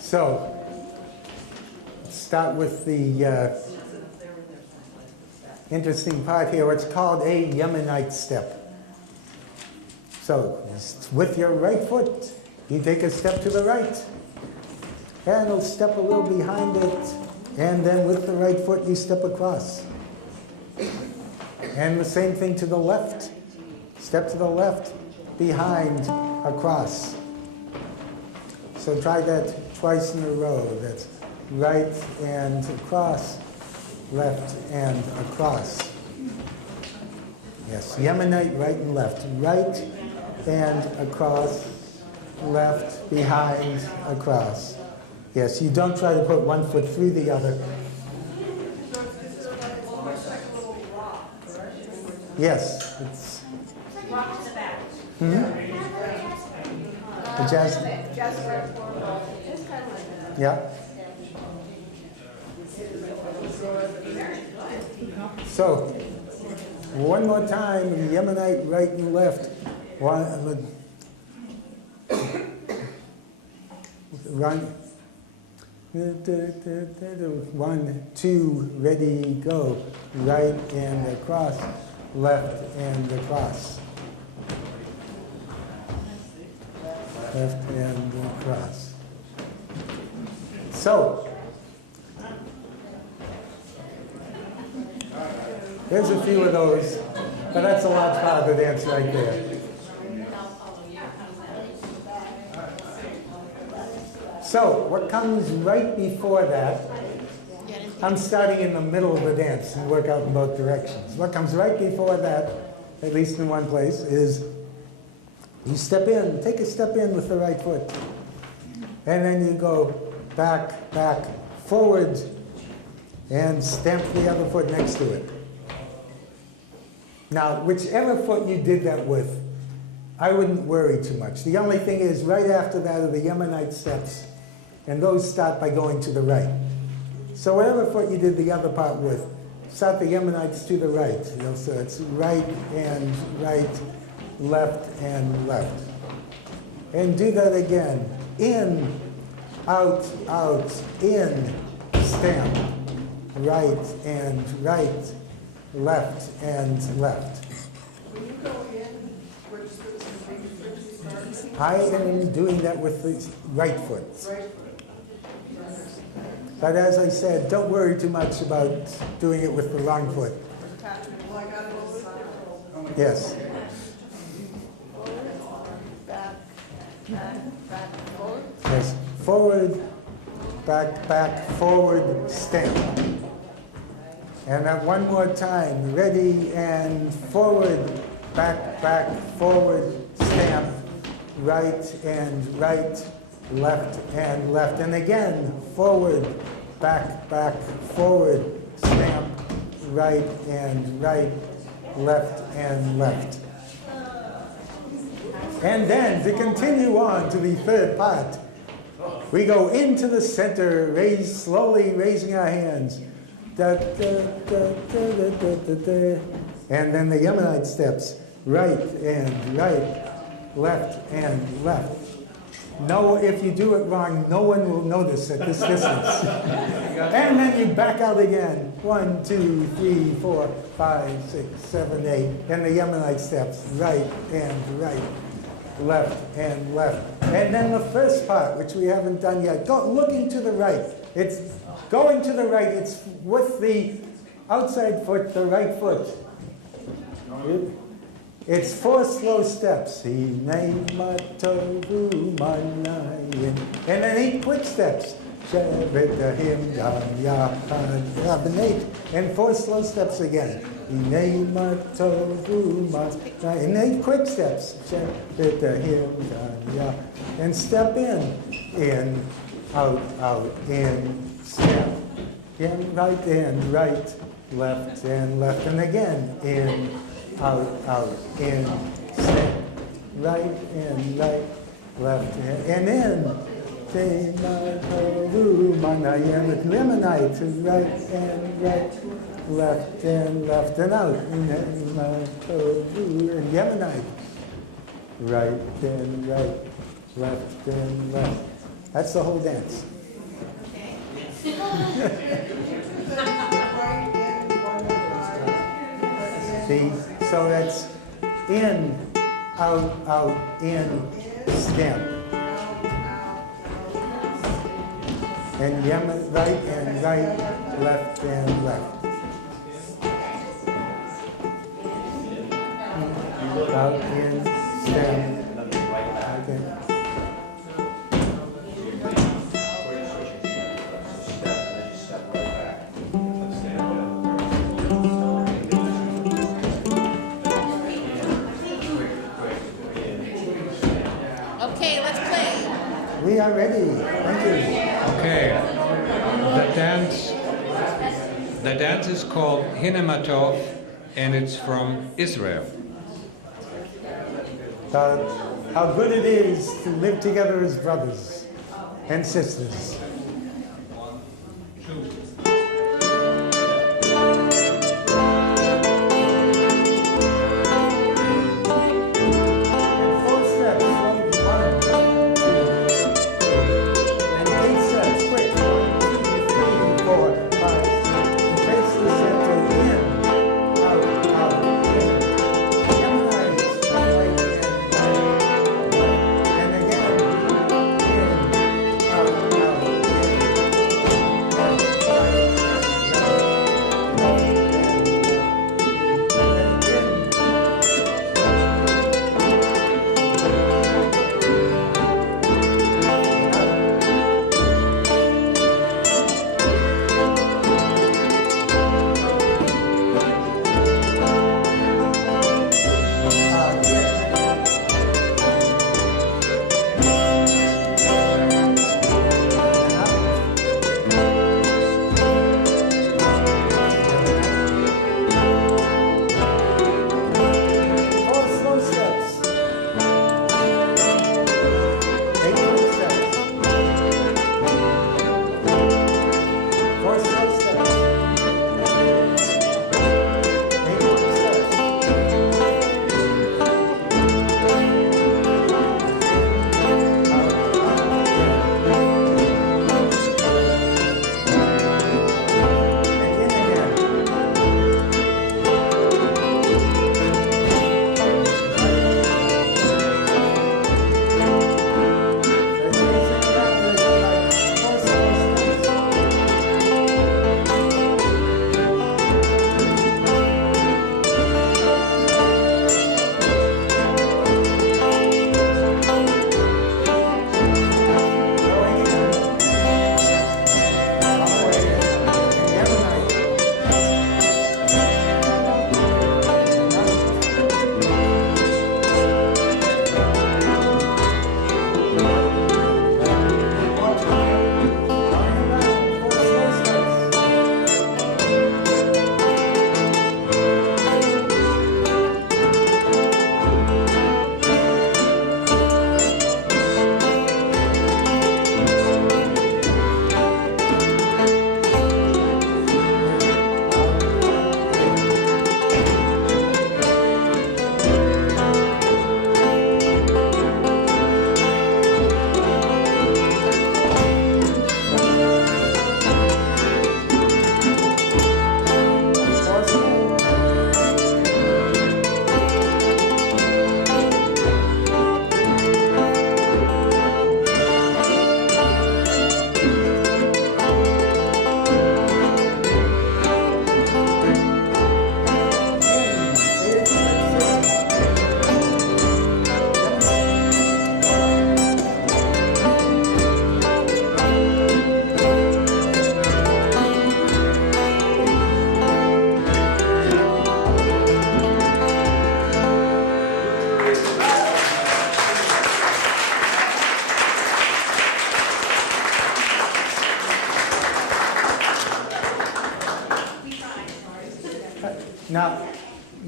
So, let's start with the interesting part here. It's called a Yemenite step. So, with your right foot, you take a step to the right, and you'll step a little behind it, and then with the right foot, you step across. And the same thing to the left. Step to the left, behind, across. So try that twice in a row. That's right and across, left and across. Yes, Yemenite, right and left. Right and across, left, behind, across. Yes, you don't try to put one foot through the other. Yes, it's. Rock to the back. The jazz. Yeah. So, one more time, Yemenite, right and left. One, run. 1, 2, ready, go. Right and across, left and across. Left and across. So, there's a few of those, but that's a large part of the dance right there. So, what comes right before that, I'm starting in the middle of the dance and work out in both directions. What comes right before that, at least in one place, is you step in, take a step in with the right foot. And then you go back, back, forward, and stamp the other foot next to it. Now, whichever foot you did that with, I wouldn't worry too much. The only thing is, right after that are the Yemenite steps, and those start by going to the right. So whatever foot you did the other part with, start the Yemenites to the right. You know, so it's right and right, left and left. And do that again. In, out, out, in, stamp. Right and right, left and left. When you go in, which start? I am doing that with the right foot. Right foot. But as I said, don't worry too much about doing it with the wrong foot. Well, I got a little bit different. Yes. Yes. Forward, back, back, forward, stamp. And then one more time. Ready and forward, back, back, forward, stamp. Right and right, left and left. And again, forward, back, back, forward, stamp. Right and right, left and left. And then, to continue on to the third part, we go into the center, slowly raising our hands. Da, da, da, da, da, da, da, da. And then the Yemenite steps, right and right, left and left. No, if you do it wrong, no one will notice at this distance. And then you back out again. 1, 2, 3, 4, 5, 6, 7, 8. And the Yemenite steps, right and right, left and left. And then the first part, which we haven't done yet, looking to the right. It's going to the right. It's with the outside foot, the right foot. It's 4 slow steps. And then 8 quick steps. Shevet him gam yachad rabneit. And 4 slow steps again. Inei matovu mas. And 8 quick steps. Shevet him gam yachad. And step in, out, in, step. In, right, left, and again, in, out, in, step. Right, in, right, left, and in. Teimatovu manayem limonite to right, left, and out. Teimatovu and Yemenite. Right, and right, left, and left. That's the whole dance. See, so that's in, out, in, stem. And right and right, left and left. Out, in, stem. Okay. Okay, let's play. We are ready. Thank you. Okay, the dance is called Hinematov, and it's from Israel. How good it is to live together as brothers and sisters. Out,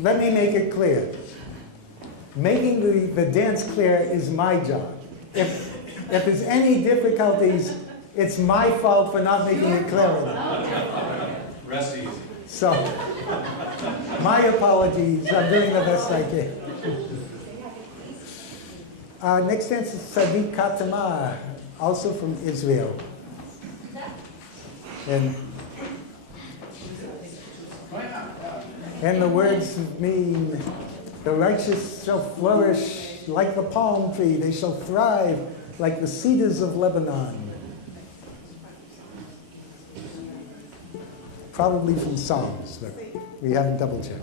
let me make it clear. Making the dance clear is my job. If there's any difficulties, it's my fault for not making it clear enough. Rest easy. So, my apologies. I'm doing the best I can. Next dance is Sadiq Katama, also from Israel. And the words mean, the righteous shall flourish like the palm tree. They shall thrive like the cedars of Lebanon. Probably from Psalms, but we haven't double checked.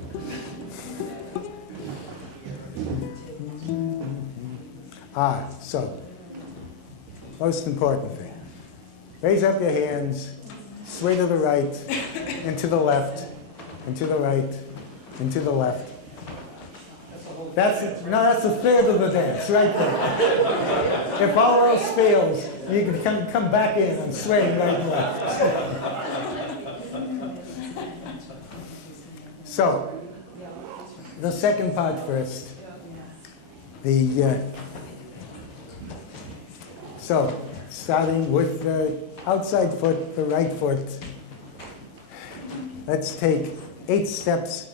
So, most important thing. Raise up your hands, sway to the right, and to the left, and to the right, and to the left. That's a third of the dance, right there. If all else fails, you can come back in and sway right and left. So, the second part first. So, starting with the outside foot, the right foot. Let's take 8 steps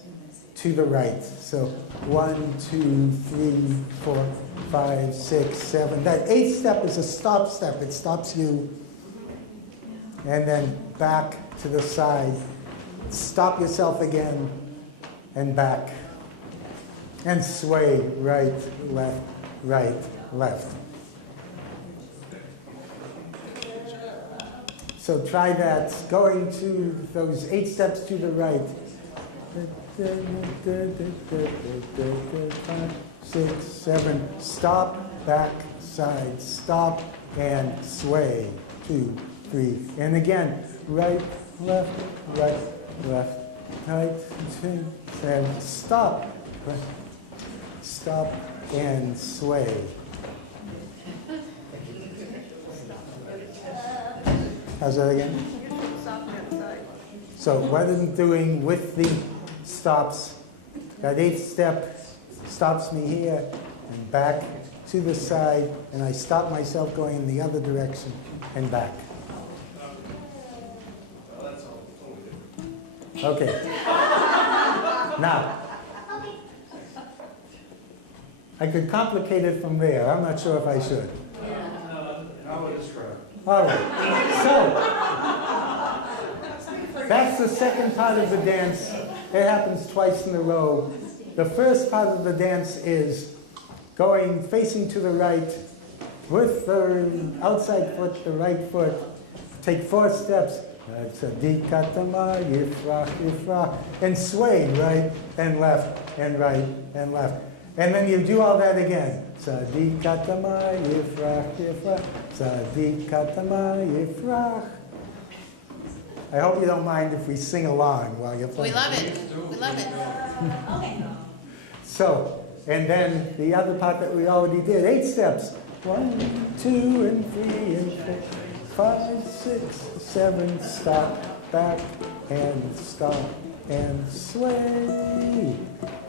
to the right. So 1, 2, 3, 4, 5, 6, 7. That 8th step is a stop step. It stops you. And then back to the side. Stop yourself again and back. And sway right, left. So try that, going to those 8 steps to the right. 5, 6, 7, stop, back, side, stop, and sway. 2, 3, and again, right, left, right, 2, and stop, stop, and sway. How's that again? So what I'm doing with the stops, that 8th step stops me here and back to the side, and I stop myself going in the other direction and back. Okay. Now, I could complicate it from there. I'm not sure if I should. All right, so that's the second part of the dance. It happens twice in a row. The first part of the dance is going facing to the right with the outside foot, the right foot. Take 4 steps. And sway right and left and right and left. And then you do all that again. Sadiq katama yifrach yifrach. Sadiq katama yifrach. I hope you don't mind if we sing along while you're playing. We love it. We love it. Okay. So, and then the other part that we already did, 8 steps. 1, 2, and 3, and 4, 5, 6, 7, stop, back, and stop, and sway.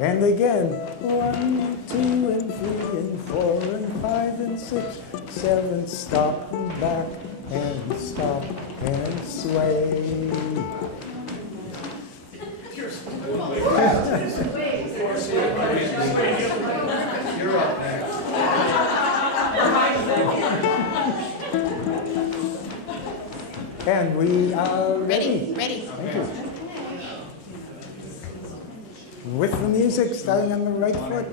And again, 1, 2, and 3, and 4, and 5, and 6, 7, stop, and back, and stop, and sway. You're up next. And we are ready. Ready. Thank you. With the music, starting on the right foot.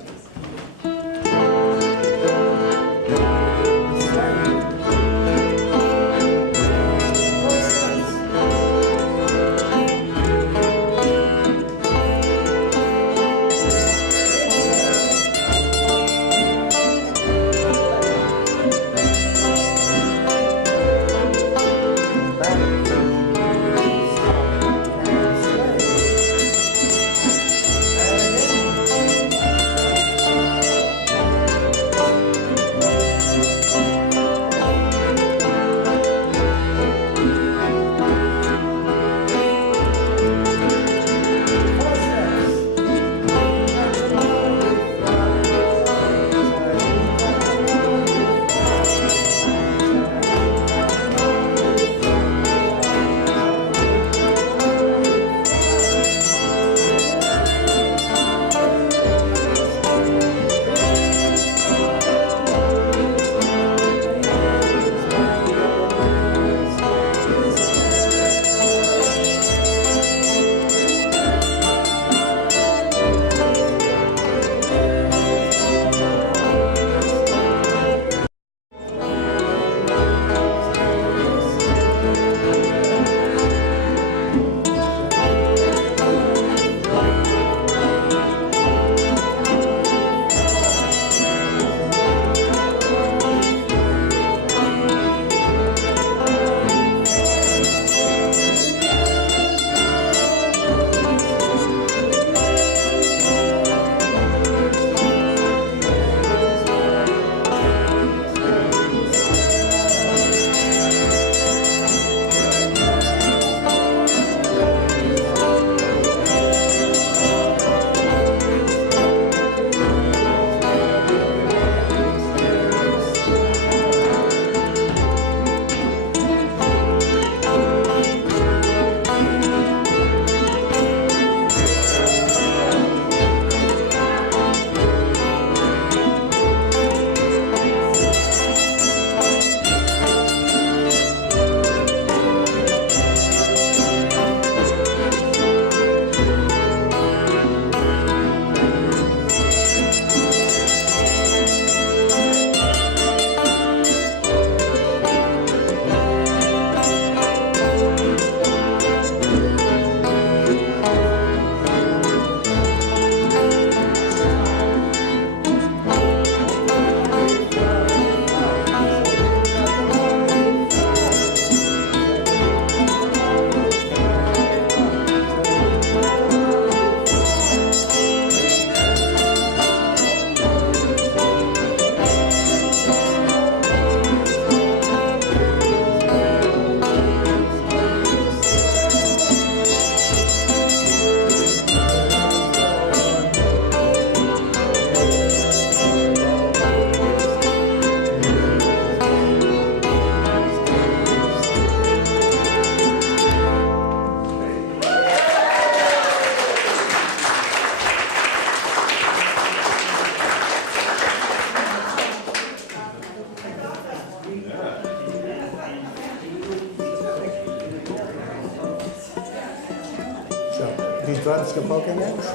Let's go polka next.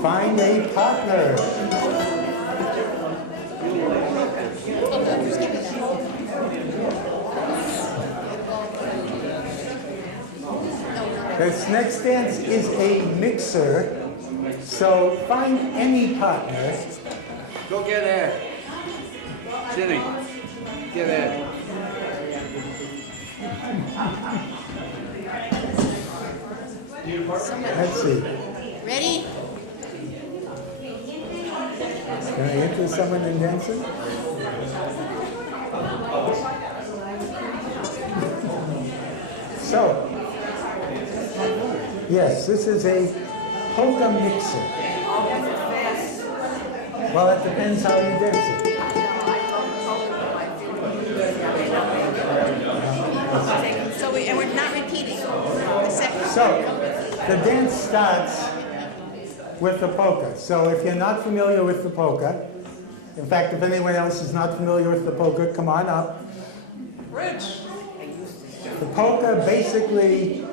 Find a partner. This next dance is a mixer, so find any partner. Go get Ed. Ginny, get Ed. Let's see. Ready? Can I enter someone in dancing? So, yes, this is a polka mixer. Well, it depends how you dance it. And we're not repeating. The second. So, the dance starts with the polka. So if you're not familiar with the polka, in fact, if anyone else is not familiar with the polka, come on up. Rich. The polka basically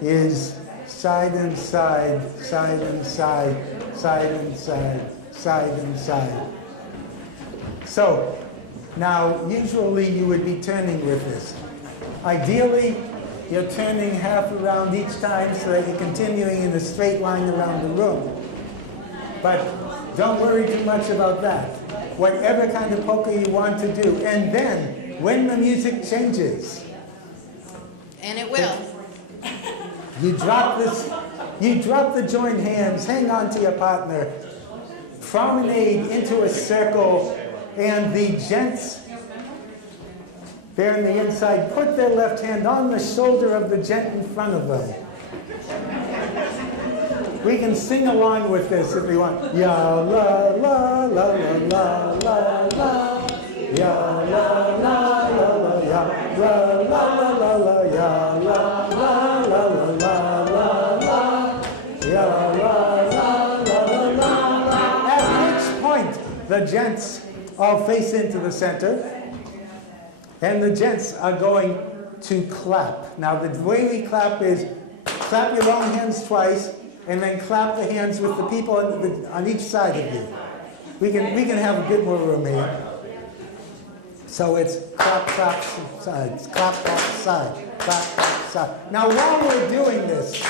is side and side, side and side, side and side, side and side. So, now usually you would be turning with this. Ideally, you're turning half around each time so that you're continuing in a straight line around the room. But don't worry too much about that. Whatever kind of polka you want to do. And then, when the music changes, And it will. you drop the joined hands, hang on to your partner, promenade into a circle, and the gents there on the inside put their left hand on the shoulder of the gent in front of them. We can sing along with this if we want. Ya la la la la la la. Ya la la la la ya la la la la ya la la la la la. Ya la la la la. At which point the gents all face into the center. And the gents are going to clap. Now, the way we clap is clap your own hands twice, and then clap the hands with the people on each side of you. We can have a bit more room here. So it's clap, clap, side, clap, clap, side, clap, clap, side. Now, while we're doing this,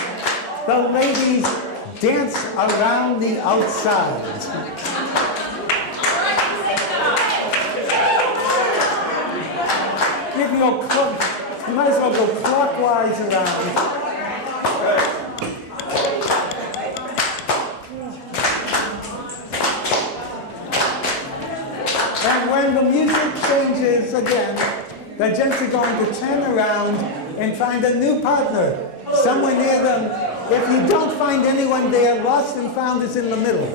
the ladies dance around the outside. You might as well go clockwise around. And when the music changes again, the gents are going to turn around and find a new partner, someone near them. If you don't find anyone there, lost and found is in the middle.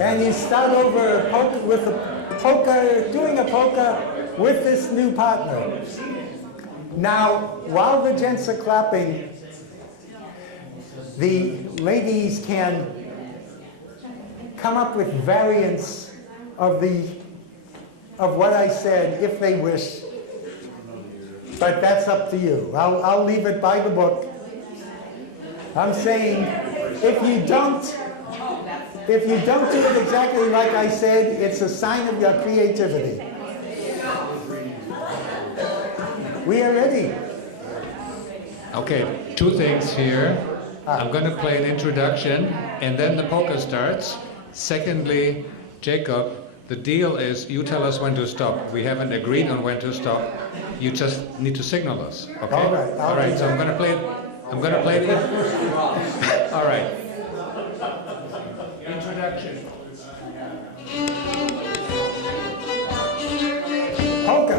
And you start over with a polka, doing a polka with this new partner. Now, while the gents are clapping, the ladies can come up with variants of what I said if they wish. But that's up to you. I'll leave it by the book. I'm saying if you don't do it exactly like I said, it's a sign of your creativity. We are ready. Okay, two things here. I'm going to play an introduction, and then the polka starts. Secondly, Jacob, the deal is you tell us when to stop. We haven't agreed on when to stop. You just need to signal us. Okay? All right. So I'm going to play it. All right. Introduction. Polka.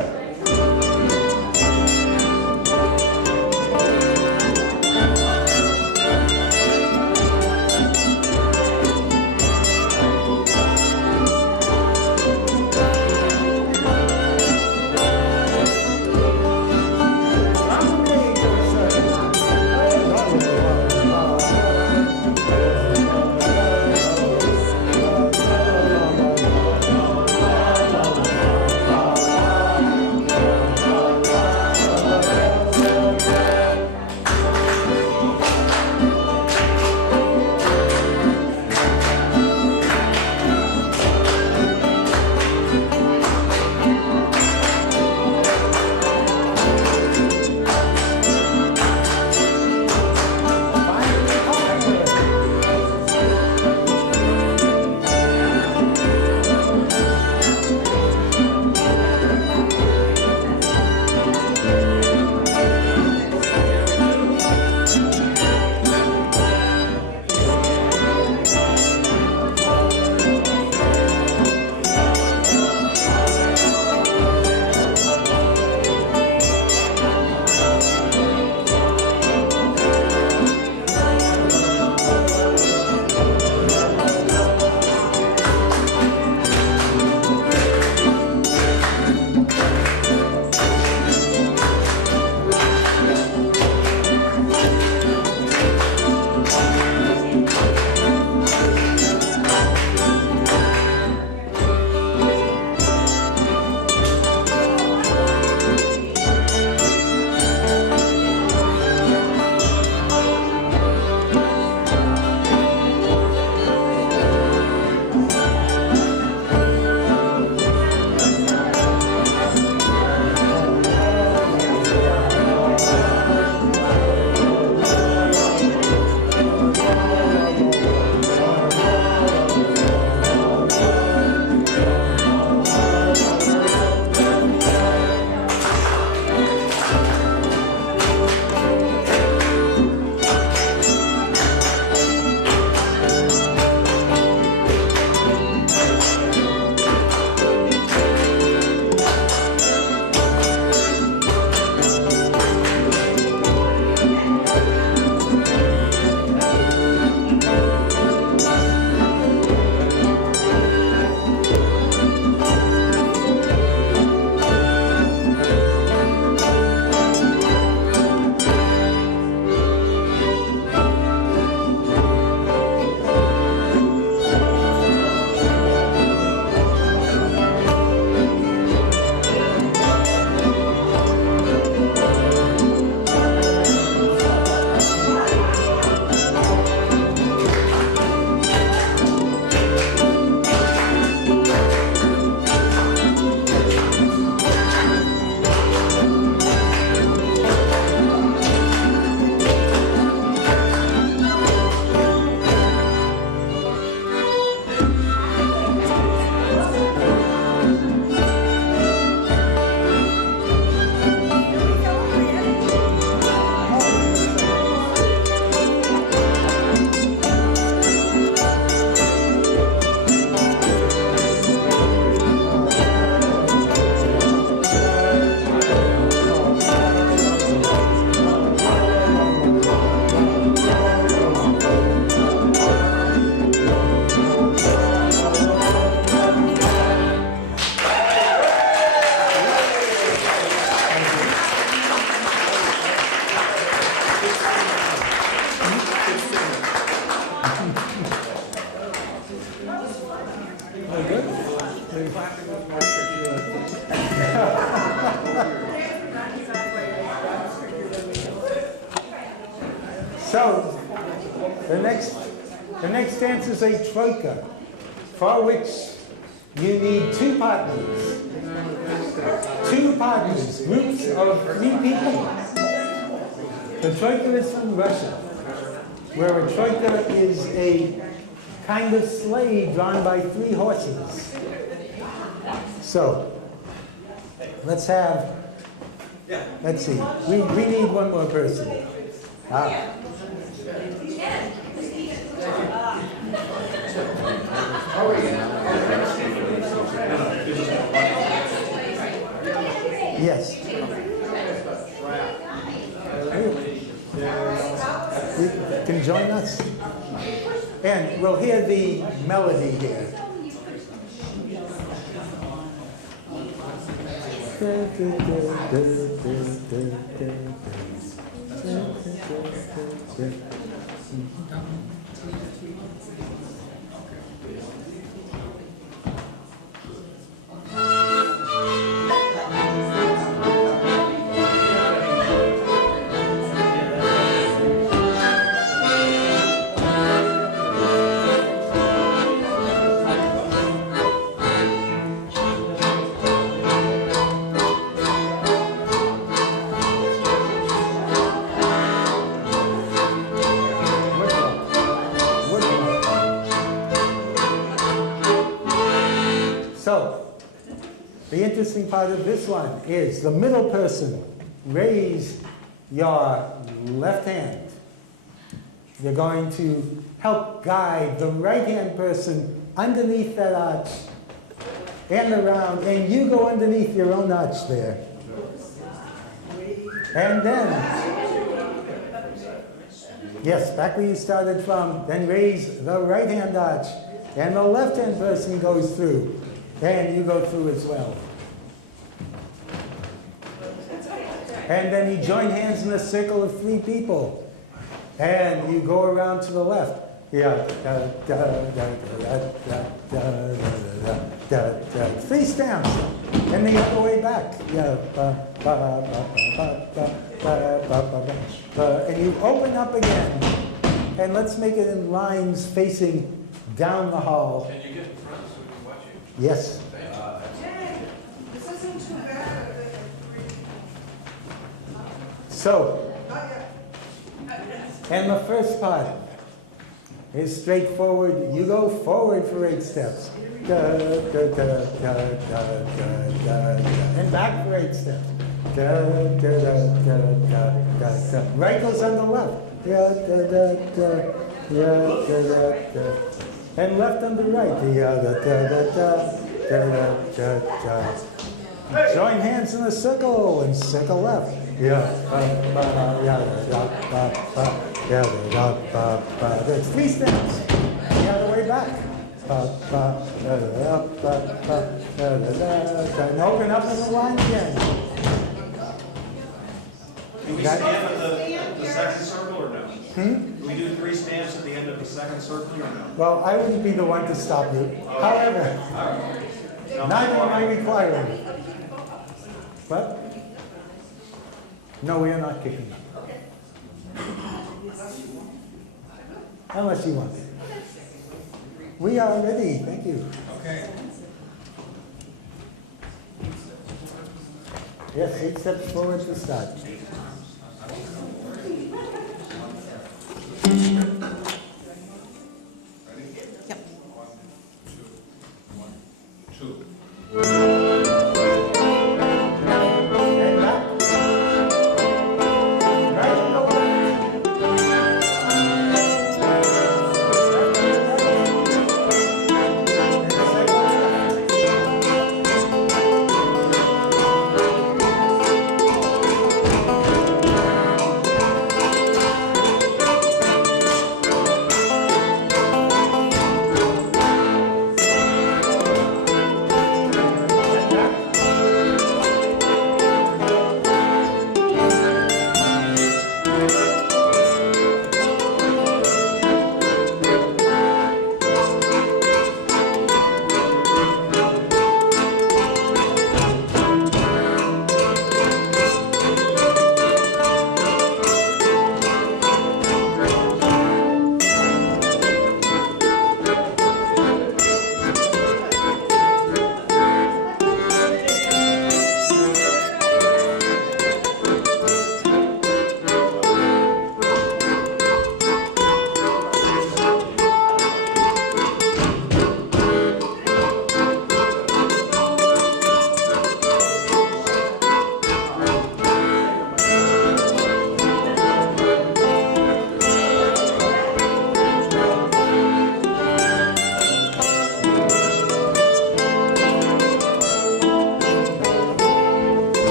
So, the next dance is a troika, for which you need two partners. Two partners, groups of 3 people. The troika is from Russia, where a troika is a kind of sleigh drawn by 3 horses. So, let's see, we need one more person. Yes. You can join us. And we'll hear the melody here. So, the interesting part of this one is the middle person. Raise your left hand. You're going to help guide the right-hand person underneath that arch and around, and you go underneath your own arch there. And then, yes, back where you started from, then raise the right-hand arch, and the left-hand person goes through. And you go through as well. And then you join hands in a circle of 3 people. And you go around to the left. Yeah. 3 stamps. And the other way back. Yeah. And you open up again. And let's make it in lines facing down the hall. Can you get in front so we can watch you? Yes. This isn't too bad. So, and the first part is straightforward. You go forward for 8 steps. And back for 8 steps. Right goes on the left. And left on the right. Join hands in a circle and circle left. That's 3 steps. The other way back. And open up in the line again. Do we stand at the second circle or no? Do we do 3 stamps at the end of the second circle or no? Well, I wouldn't be the one to stop you. However, neither am I requiring. What? No, we are not kicking them. Unless you want it. We are ready. Thank you. Okay. Yes, 8 steps forward to start. Yep. 1, 2. And back. Right and go left. And the second left.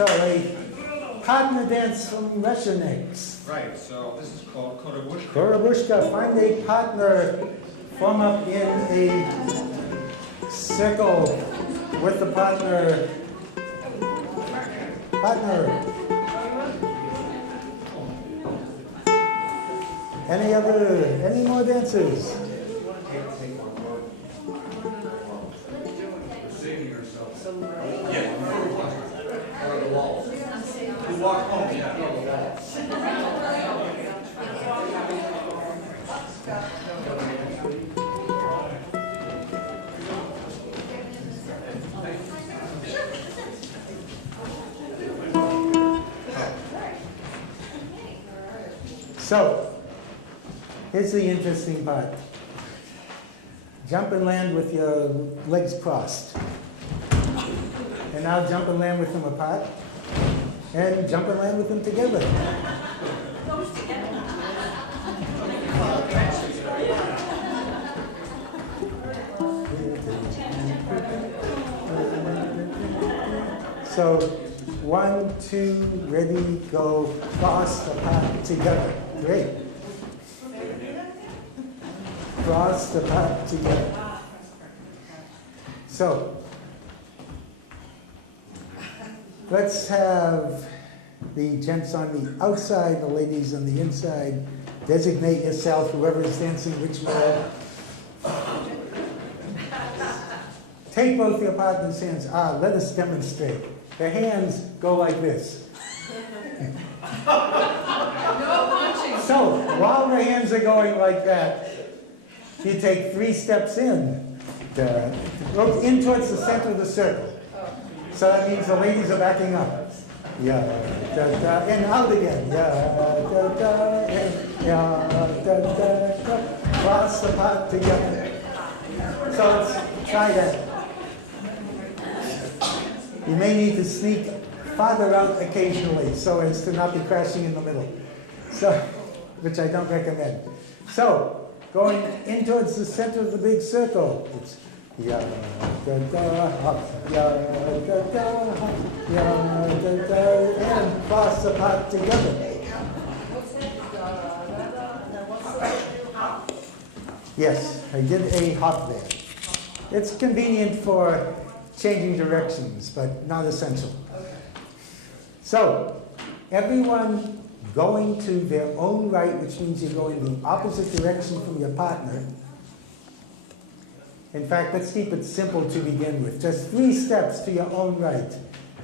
So a partner dance from Russia next. Right, so this is called Kotobushka. Korobushka, find a partner, form up in a circle with the partner. Any more dancers? So, here's the interesting part. Jump and land with your legs crossed. And now jump and land with them apart. And jump and land with them together. So, 1, 2, ready, go, cross, apart, together. Great. Cross the part together. So, let's have the gents on the outside, the ladies on the inside. Designate yourself, whoever is dancing which way. Take both your partner's hands. Let us demonstrate. The hands go like this. So, while the hands are going like that, you take 3 steps in towards the center of the circle. So that means the ladies are backing up. Yeah, da, da, and out again. Yeah, da, da, and yeah, da, da, da. Cross the part together. So let's try that. You may need to sneak farther out occasionally so as to not be crashing in the middle. So, which I don't recommend. So, going in towards the center of the big circle. It's ya da da hop, ya da da hop, ya da da, and cross the part together. Yes, I did a hop there. It's convenient for changing directions, but not essential. So, everyone going to their own right, which means you go in the opposite direction from your partner. In fact, let's keep it simple to begin with. Just 3 steps to your own right.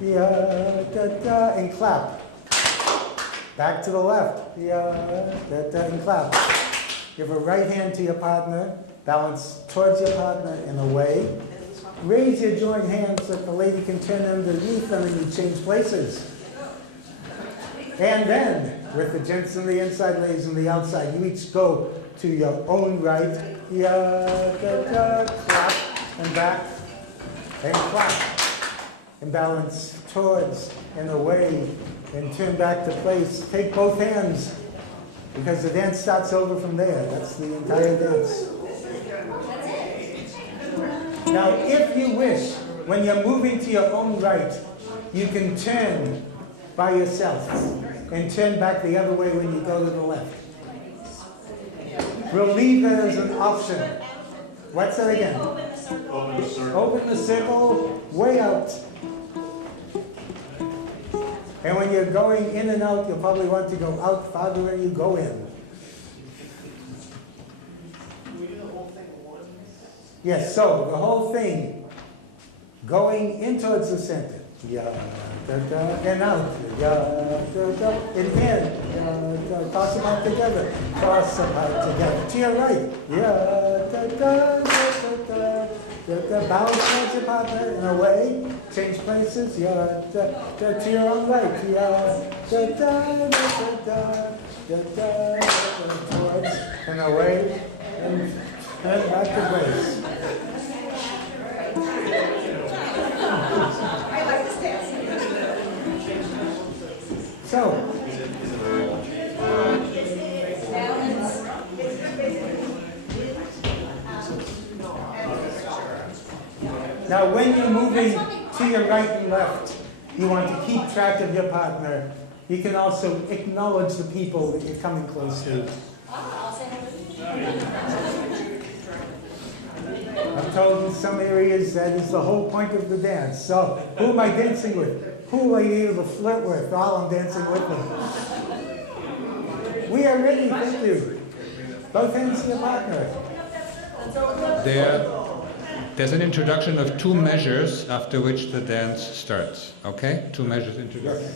Yeah, da, da, and clap. Back to the left. Yeah, da, da, and clap. Give a right hand to your partner. Balance towards your partner and away. Raise your joined hands so that the lady can turn underneath them and you change places. And then, with the gents on the inside, ladies on the outside, you each go to your own right. Yeah, da, da, clap, and back, and clap. And balance towards and away, and turn back to place. Take both hands, because the dance starts over from there. That's the entire dance. Now, if you wish, when you're moving to your own right, you can turn by yourself and turn back the other way when you go to the left. We'll leave that as an option. What's that again? Open the circle. Open the circle way out. And when you're going in and out, you'll probably want to go out farther than you go in. Yes, so the whole thing going in towards the center. Yeah, da, da, and out. Yeah, da, da, and in. Yeah, da, toss them out together. Toss them out together. To your right. Yeah, da, da, da, da, da, da, da. Bounce towards your partner and away. Change places. Yeah, da, da, to your own right. Yeah, da, da, da, da, da, da, da, da, towards and away. And back to place. So, now when you're moving to your right and left, You want to keep track of your partner. You can also acknowledge the people that you're coming close to. I'm told in some areas that is the whole point of the dance. So, who am I dancing with? Who are you able to flirt with while I'm dancing with them? We are ready, thank you. Both hands to your partner. There's an introduction of 2 measures after which the dance starts. Okay? 2 measures introduction.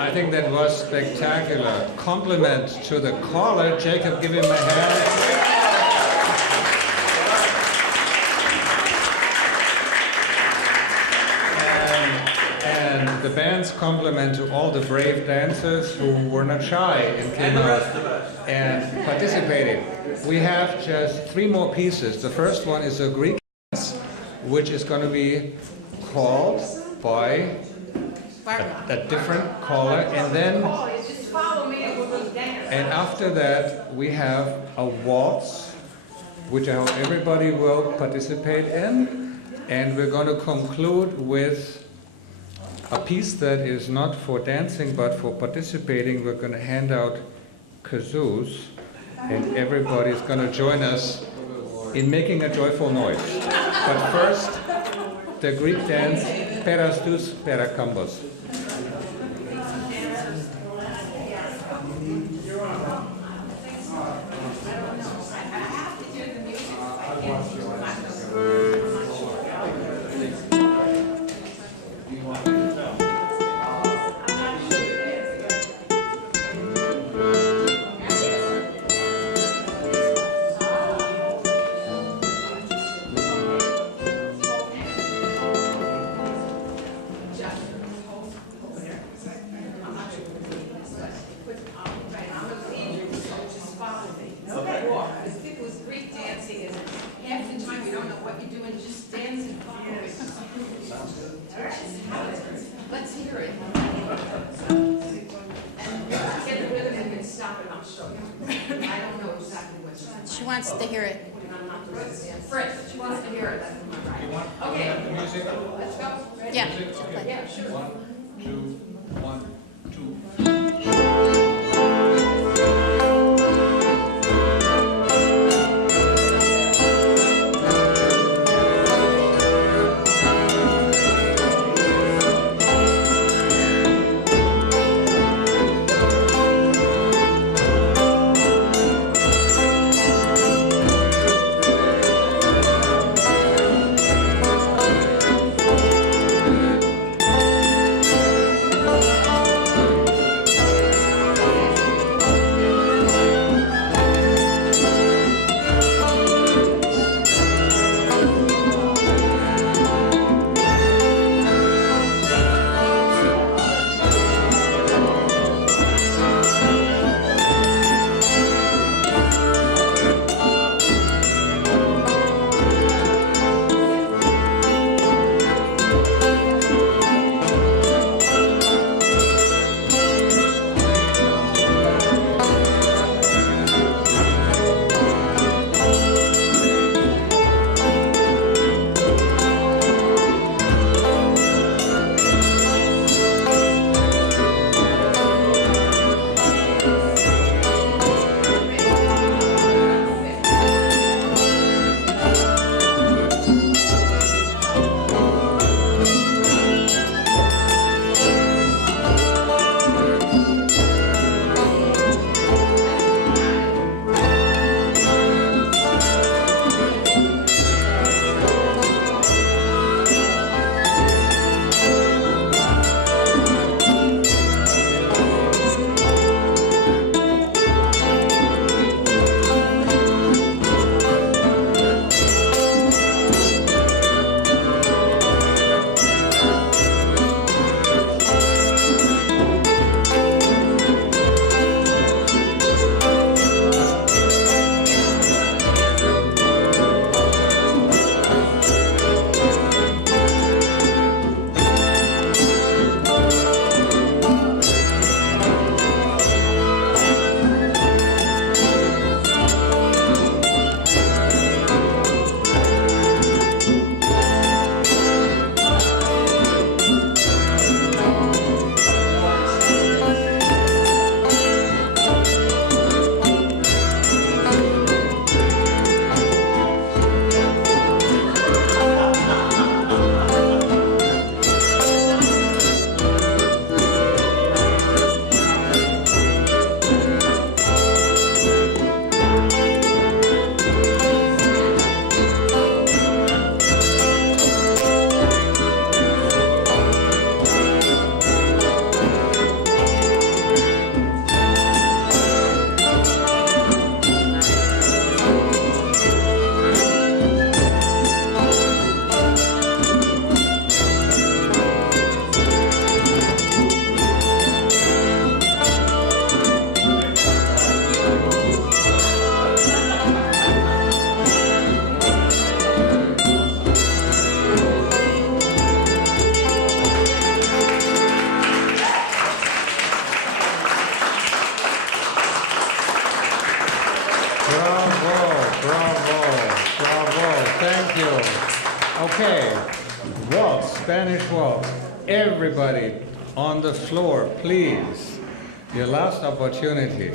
I think that was spectacular. Compliment to the caller. Jacob, give him a hand. And the band's compliment to all the brave dancers who were not shy and came out and participated. We have just 3 more pieces. The first one is a Greek dance, which is going to be called by a different caller, and then after that we have a waltz, which I hope everybody will participate in, and we're going to conclude with a piece that is not for dancing but for participating. We're going to hand out kazoos, and everybody's going to join us in making a joyful noise. But first, the Greek dance, Peras tous, pera kambos. She wants to hear it. First, she wants to hear it. Okay. Music. Let's go. Ready? Yeah. Yeah, sure. 1, 2, 1, 2. Thank you. Okay, waltz, Spanish waltz. Everybody on the floor, please. Your last opportunity.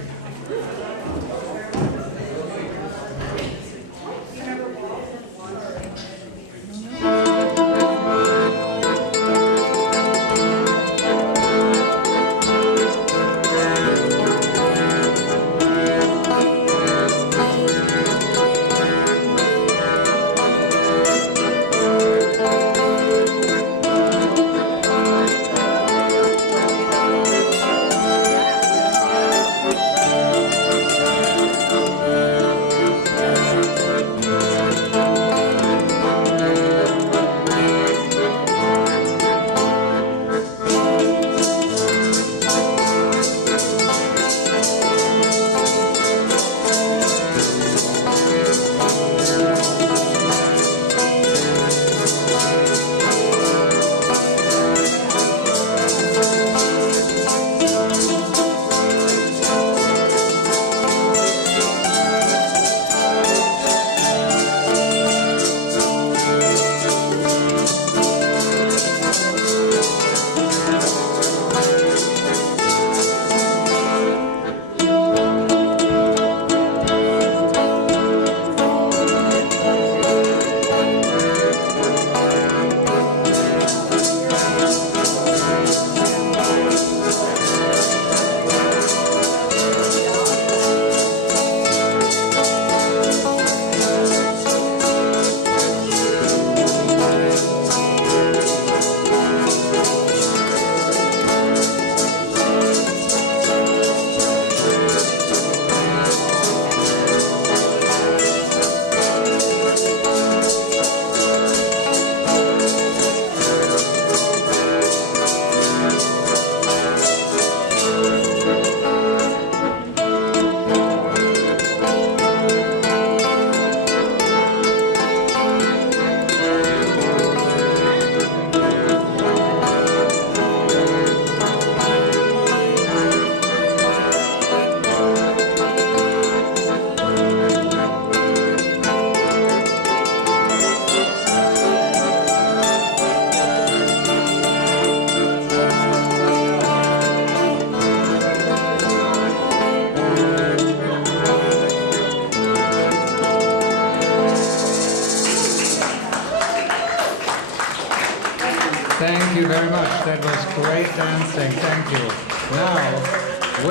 Thank you very much. That was great dancing. Thank you. Now,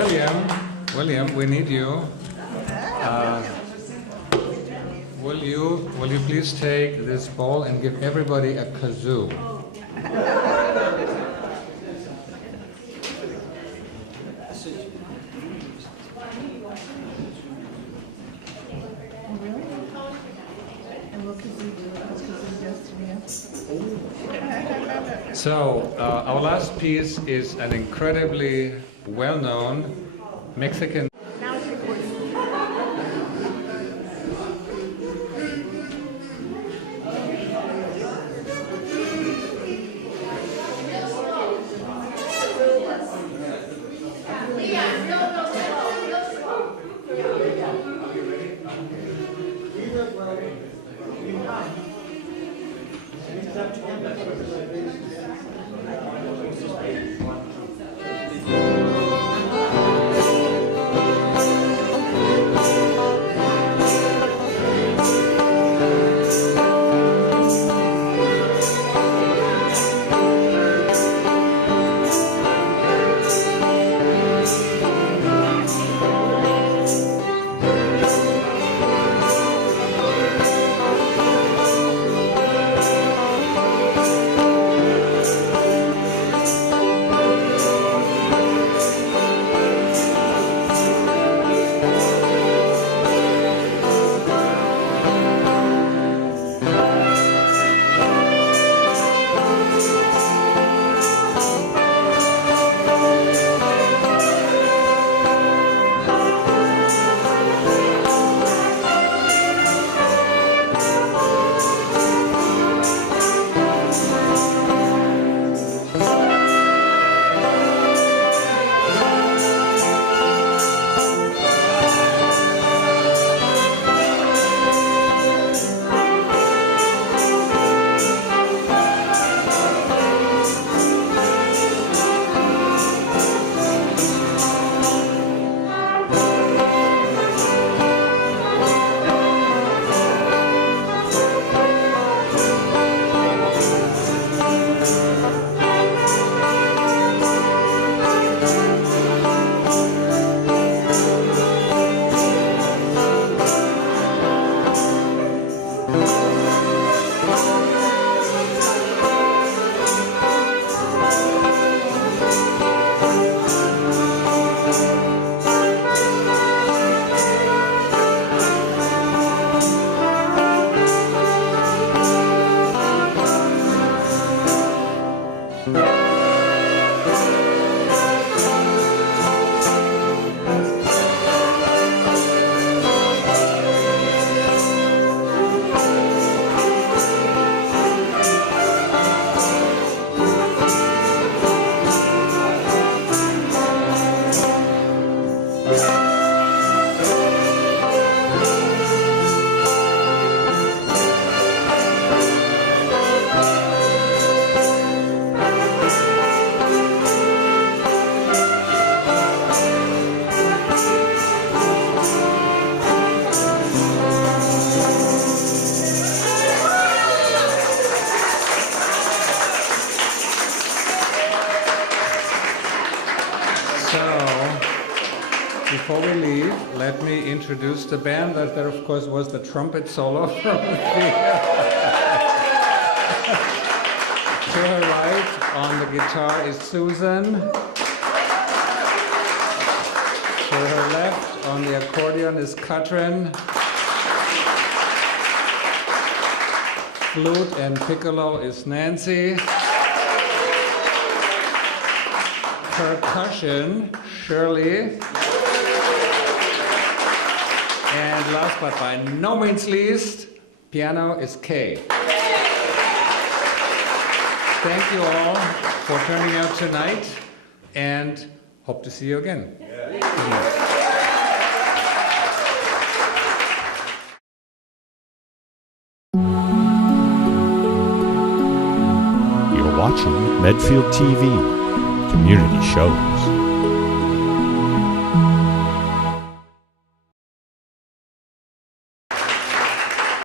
William, we need you. Will you please take this ball and give everybody a kazoo? So, our last piece is an incredibly well-known Mexican. let me introduce the band. That there, of course, was the trumpet solo from the To her right on the guitar is Susan. To her left on the accordion is Katrin. Flute and piccolo is Nancy. Percussion, Shirley. And last but by no means least, piano is Kay. Thank you all for turning out tonight, and hope to see you again. You're watching Medfield TV, community show.